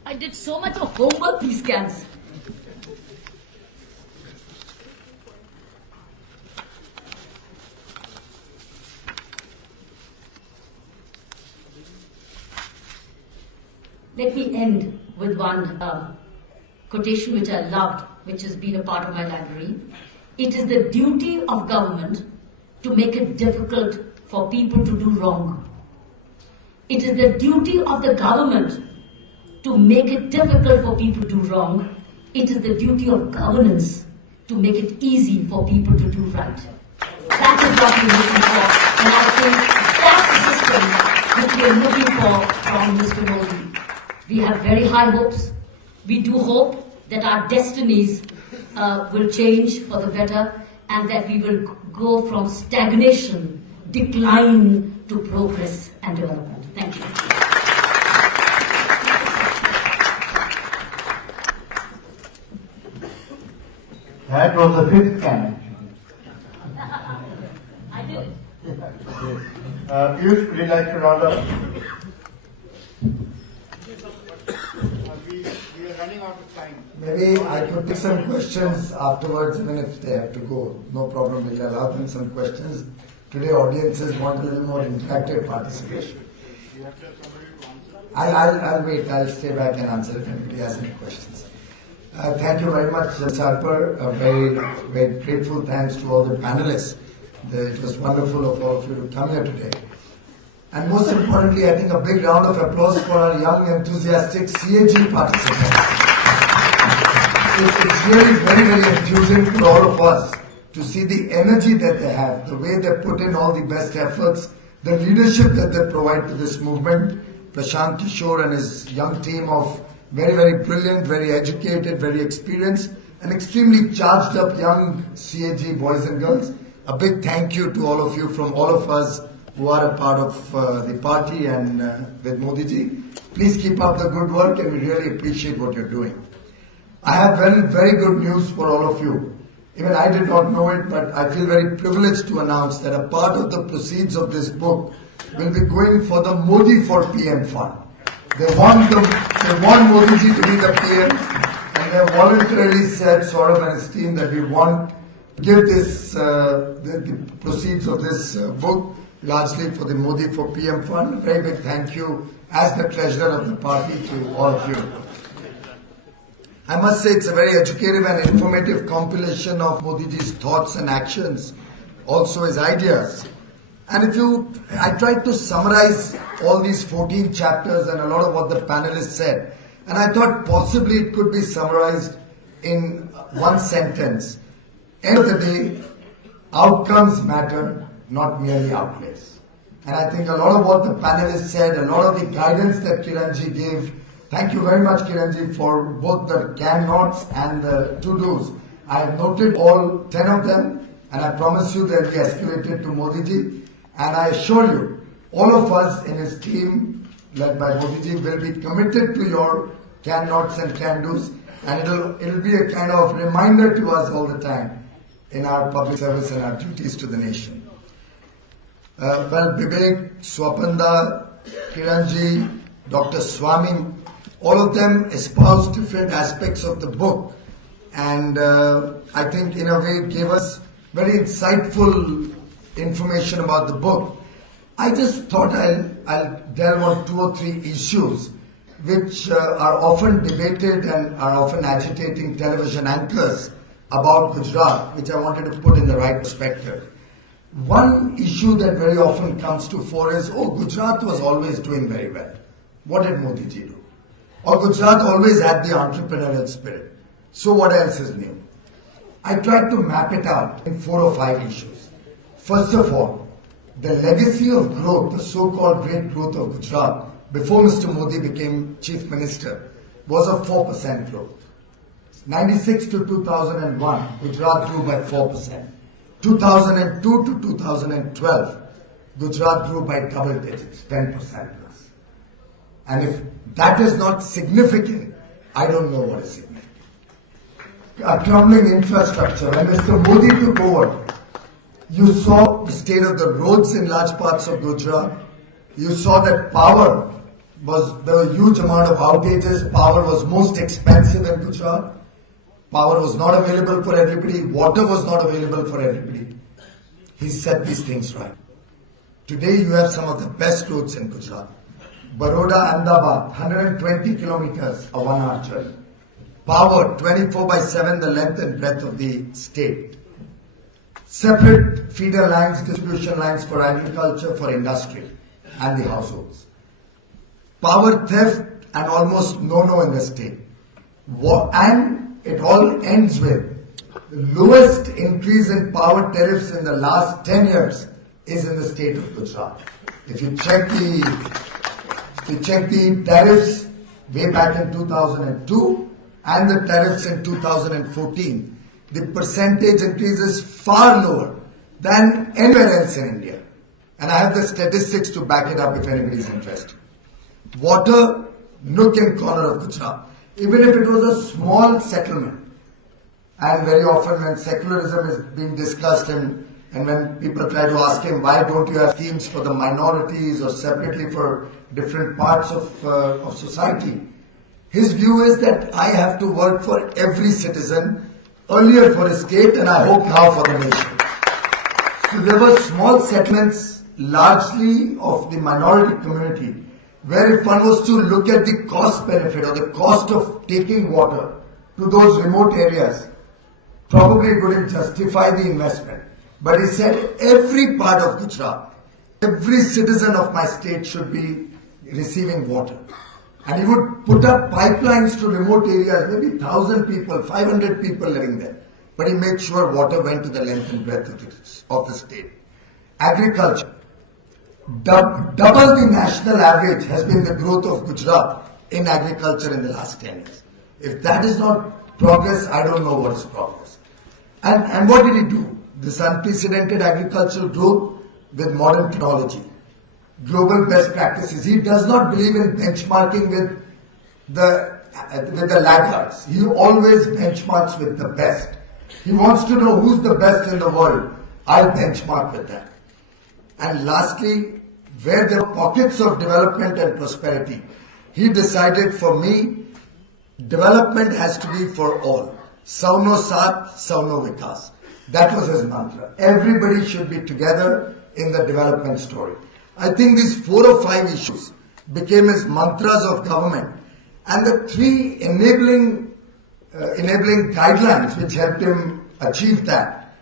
I did so much of homework, these scans. Let me end with one quotation which I loved, which has been a part of my library. It is the duty of government to make it difficult for people to do wrong. It is the duty of the government to make it difficult for people to do wrong. It is the duty of governance to make it easy for people to do right. That is what we're looking for. And I think that's the system which we are looking for from Mr. Modi. We have very high hopes. We do hope that our destinies will change for the better and that we will go from stagnation, decline to progress and development. Thank you. That was the fifth can. I did it. Piyush, would you like to round up? We are running out of time. Maybe I could take some questions afterwards, even if they have to go. No problem, we'll allow them some questions. Today audiences want a little more interactive participation. I'll wait, I'll stay back and answer if anybody has any questions. Thank you very much, Charper. A very, very grateful thanks to all the panelists. It was wonderful of all of you to come here today. And most importantly, I think a big round of applause for our young, enthusiastic CAG participants. It's really very, very enthusing for all of us to see the energy that they have, the way they put in all the best efforts, the leadership that they provide to this movement. Prashant Kishore and his young team of very, very brilliant, very educated, very experienced, and extremely charged up young CAG boys and girls. A big thank you to all of you from all of us who are a part of the party and with Modi ji. Please keep up the good work and we really appreciate what you're doing. I have very, very good news for all of you. Even I did not know it, but I feel very privileged to announce that a part of the proceeds of this book will be going for the Modi for PM fund. They want Modi ji to be the PM, and they have voluntarily said, Saurabh and his team, that we want to give this the proceeds of this book largely for the Modi for PM fund. A very big thank you as the treasurer of the party to all of you. I must say it's a very educative and informative compilation of Modi ji's thoughts and actions, also his ideas. And I tried to summarize all these 14 chapters and a lot of what the panelists said. And I thought possibly it could be summarized in one sentence. End of the day, outcomes matter, not merely outlays. And I think a lot of what the panelists said, a lot of the guidance that Kiranji gave, thank you very much Kiranji for both the can-nots and the to-dos. I have noted all 10 of them and I promise you they'll be escalated to Modi ji. And I assure you, all of us in his team, led by Modi ji, will be committed to your can-nots and can-dos, and it'll be a kind of reminder to us all the time in our public service and our duties to the nation. Vivek, Swapanda, Kiranji, Dr. Swamy, all of them espoused different aspects of the book, and I think in a way gave us very insightful information about the book. I just thought I'll delve on 2 or 3 issues which are often debated and are often agitating television anchors about Gujarat, which I wanted to put in the right perspective. One issue that very often comes to fore is, Gujarat was always doing very well. What did Modi ji do? Or Gujarat always had the entrepreneurial spirit. So what else is new? I tried to map it out in 4 or 5 issues. First of all, the legacy of growth, the so-called great growth of Gujarat, before Mr. Modi became Chief Minister, was a 4% growth. 96 to 2001, Gujarat grew by 4%. 2002 to 2012, Gujarat grew by double digits, 10% plus. And if that is not significant, I don't know what is significant. A crumbling infrastructure. When Mr. Modi took over, you saw the state of the roads in large parts of Gujarat. You saw that power was, there were a huge amount of outages. Power was most expensive in Gujarat. Power was not available for everybody. Water was not available for everybody. He set these things right. Today you have some of the best roads in Gujarat. Baroda, Ahmedabad, 120 kilometers, a 1-hour journey. Power, 24/7, the length and breadth of the state. Separate feeder lines, distribution lines for agriculture, for industry and the households. Power theft and almost no in the state. And it all ends with the lowest increase in power tariffs in the last 10 years is in the state of Gujarat. If you check the tariffs way back in 2002 and the tariffs in 2014, the percentage increase is far lower than anywhere else in India. And I have the statistics to back it up if anybody is interested. Water, nook and corner of Gujarat. Even if it was a small settlement, and very often when secularism is being discussed and when people try to ask him, why don't you have schemes for the minorities or separately for different parts of society? His view is that I have to work for every citizen, earlier for his state and I hope now for the nation. So there were small settlements, largely of the minority community, where if one was to look at the cost benefit or the cost of taking water to those remote areas, probably it wouldn't justify the investment. But he said every part of Gujarat, every citizen of my state should be receiving water. And he would put up pipelines to remote areas, maybe 1,000 people, 500 people living there. But he made sure water went to the length and breadth of the state. Agriculture. Double the national average has been the growth of Gujarat in agriculture in the last 10 years. If that is not progress, I don't know what is progress. And what did he do? This unprecedented agricultural growth with modern technology, global best practices. He does not believe in benchmarking with the laggards. He always benchmarks with the best. He wants to know who's the best in the world. I'll benchmark with that. And lastly, where there are pockets of development and prosperity, he decided for me, development has to be for all. Sauno Saath, Sauno Vikas. That was his mantra. Everybody should be together in the development story. I think these 4 or 5 issues became his mantras of government, and the 3 enabling guidelines which helped him achieve that.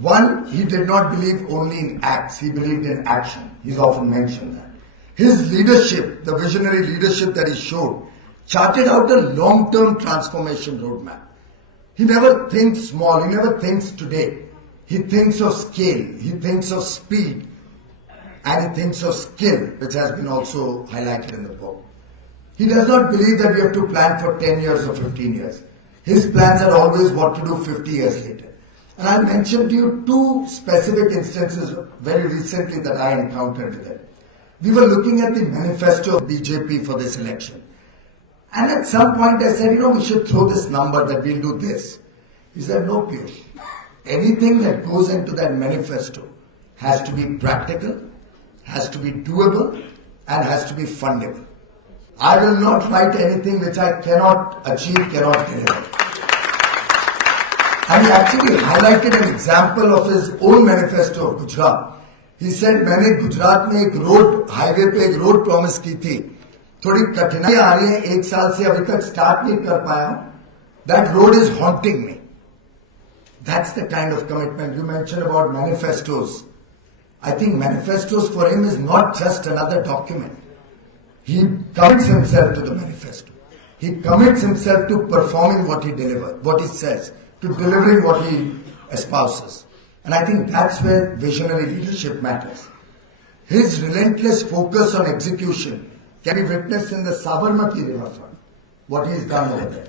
1, he did not believe only in acts, he believed in action. He's often mentioned that. His leadership, the visionary leadership that he showed, charted out a long-term transformation roadmap. He never thinks small, he never thinks today. He thinks of scale, he thinks of speed, and he thinks of skill, which has been also highlighted in the book. He does not believe that we have to plan for 10 years or 15 years. His plans are always what to do 50 years later. And I'll mention to you 2 specific instances very recently that I encountered with him. We were looking at the manifesto of BJP for this election. And at some point I said, we should throw this number that we'll do this. He said, no, Piyush. Anything that goes into that manifesto has to be practical, has to be doable, and has to be fundable. I will not write anything which I cannot achieve, cannot deliver. And he actually highlighted an example of his own manifesto of Gujarat. He said, मैंने गुजरात में एक road highway पे एक road promise की थी, थोड़ी कठिनाइयां आ रही हैं, 1 साल से अभी तक स्टार्ट नहीं कर पाया हूं. That road is haunting me. That's the kind of commitment you mentioned about manifestos. I think manifestos for him is not just another document. He commits himself to the manifesto. He commits himself to performing what he says, to delivering what he espouses. And I think that's where visionary leadership matters. His relentless focus on execution can be witnessed in the Sabarmati riverfront, what he's done over there.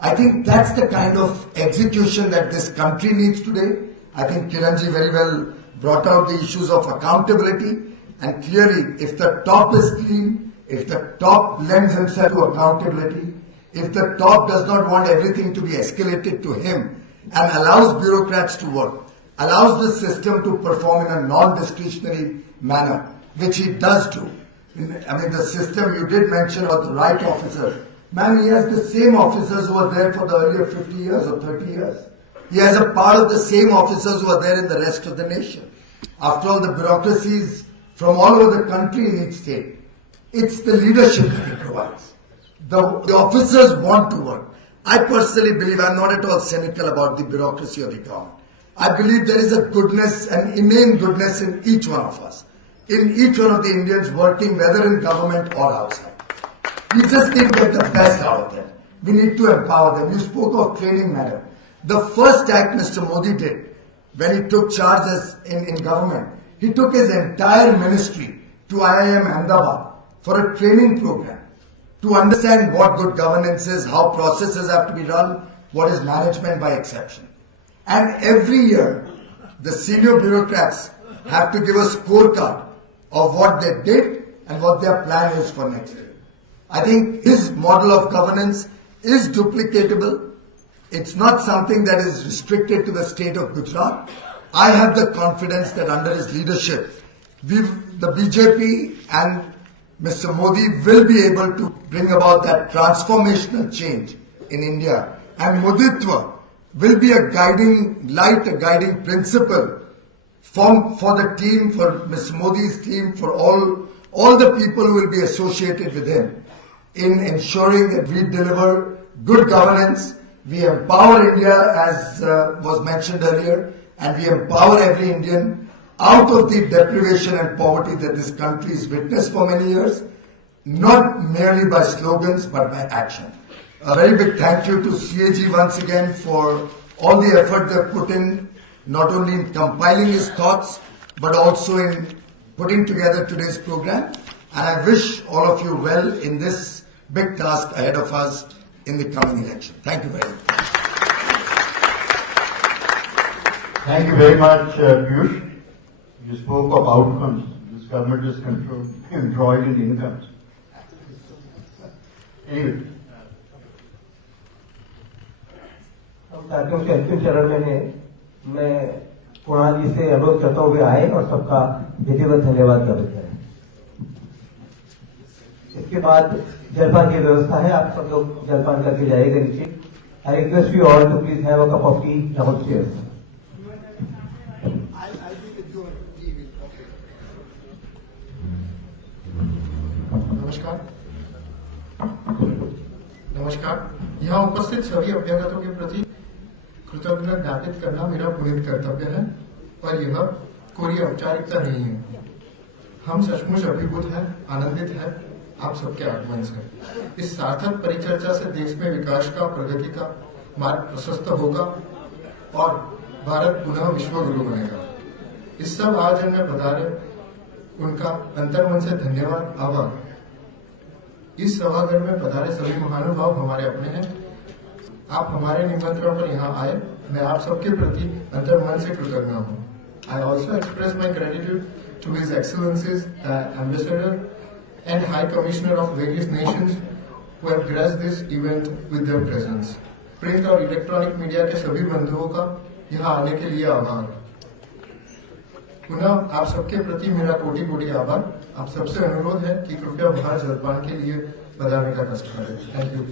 I think that's the kind of execution that this country needs today. I think Kiranji very well brought out the issues of accountability, and clearly if the top is clean, if the top lends himself to accountability, if the top does not want everything to be escalated to him and allows bureaucrats to work, allows the system to perform in a non-discretionary manner, which he does do. I mean, the system you did mention about the right officers. Man, he has the same officers who were there for the earlier 50 years or 30 years. He has a part of the same officers who are there in the rest of the nation. After all, the bureaucracies from all over the country in each state, it's the leadership that he provides. The officers want to work. I personally believe, I'm not at all cynical about the bureaucracy of the government. I believe there is a goodness, an inane goodness in each one of us, in each one of the Indians working, whether in government or outside. We just need to get the best out of them. We need to empower them. You spoke of training, madam. The first act Mr. Modi did when he took charge in government, he took his entire ministry to IIM Ahmedabad for a training program to understand what good governance is, how processes have to be run, what is management by exception. And every year, the senior bureaucrats have to give a scorecard of what they did and what their plan is for next year. I think his model of governance is duplicatable. It's not something that is restricted to the state of Gujarat. I have the confidence that under his leadership, the BJP and Mr. Modi will be able to bring about that transformational change in India. And Moditva will be a guiding light, a guiding principle for the team, for Mr. Modi's team, for all the people who will be associated with him in ensuring that we deliver good governance, we empower India as was mentioned earlier, and we empower every Indian out of the deprivation and poverty that this country has witnessed for many years, not merely by slogans but by action. A very big thank you to CAG once again for all the effort they've put in, not only in compiling his thoughts, but also in putting together today's program. And I wish all of you well in this big task ahead of us in the coming election. Thank you very much. Thank you very much, Piyush. You spoke of outcomes. This government is drawing in incomes. Anyway. साथियों के अंतिम चरण में है, मैं कुणाल जी से अनुरोध करता हुए आए और सबका विधिवत धन्यवाद ज्ञापित करें। इसके बाद जलपान की व्यवस्था है, आप सब लोग जलपान करके जाइएगा नीचे। I request you all to please have a cup of tea downstairs. नमस्कार। यहाँ उपस्थित सभी अभ्यागतों के प्रति कृतज्ञता ज्ञापित करना मेरा पुनीत कर्तव्य है और यह कोई औपचारिकता नहीं है। हम सचमुच अभिभूत हैं, आनंदित हैं आप सबके आगमन से। इस सार्थक परिचर्चा से देश में विकास का, प्रगति का मार्ग प्रशस्त होगा और भारत पुनः विश्व गुरु बनेगा। इस सब आयोजन में पधारे उनका अंतर्मन से धन्यवाद, आभार। इस सभागृह में पधारे सभी महानुभाव हमारे अपने हैं। आप हमारे निमंत्रण पर यहाँ आए, मैं आप सबके प्रति अंतर्मन से कृतज्ञ हूँ। I also express my gratitude to His Excellencies, Ambassador and High Commissioner of various nations who have graced this event with their presence. Print और इलेक्ट्रॉनिक मीडिया के सभी बंधुओं का यहाँ आने के लिए आभार। पुनः आप सबके प्रति मेरा कोटि कोटि आभार। आप सबसे अनुरोध है कि कृपया बाहर जलपान के लिए पधारने का कष्ट करें। Thank you.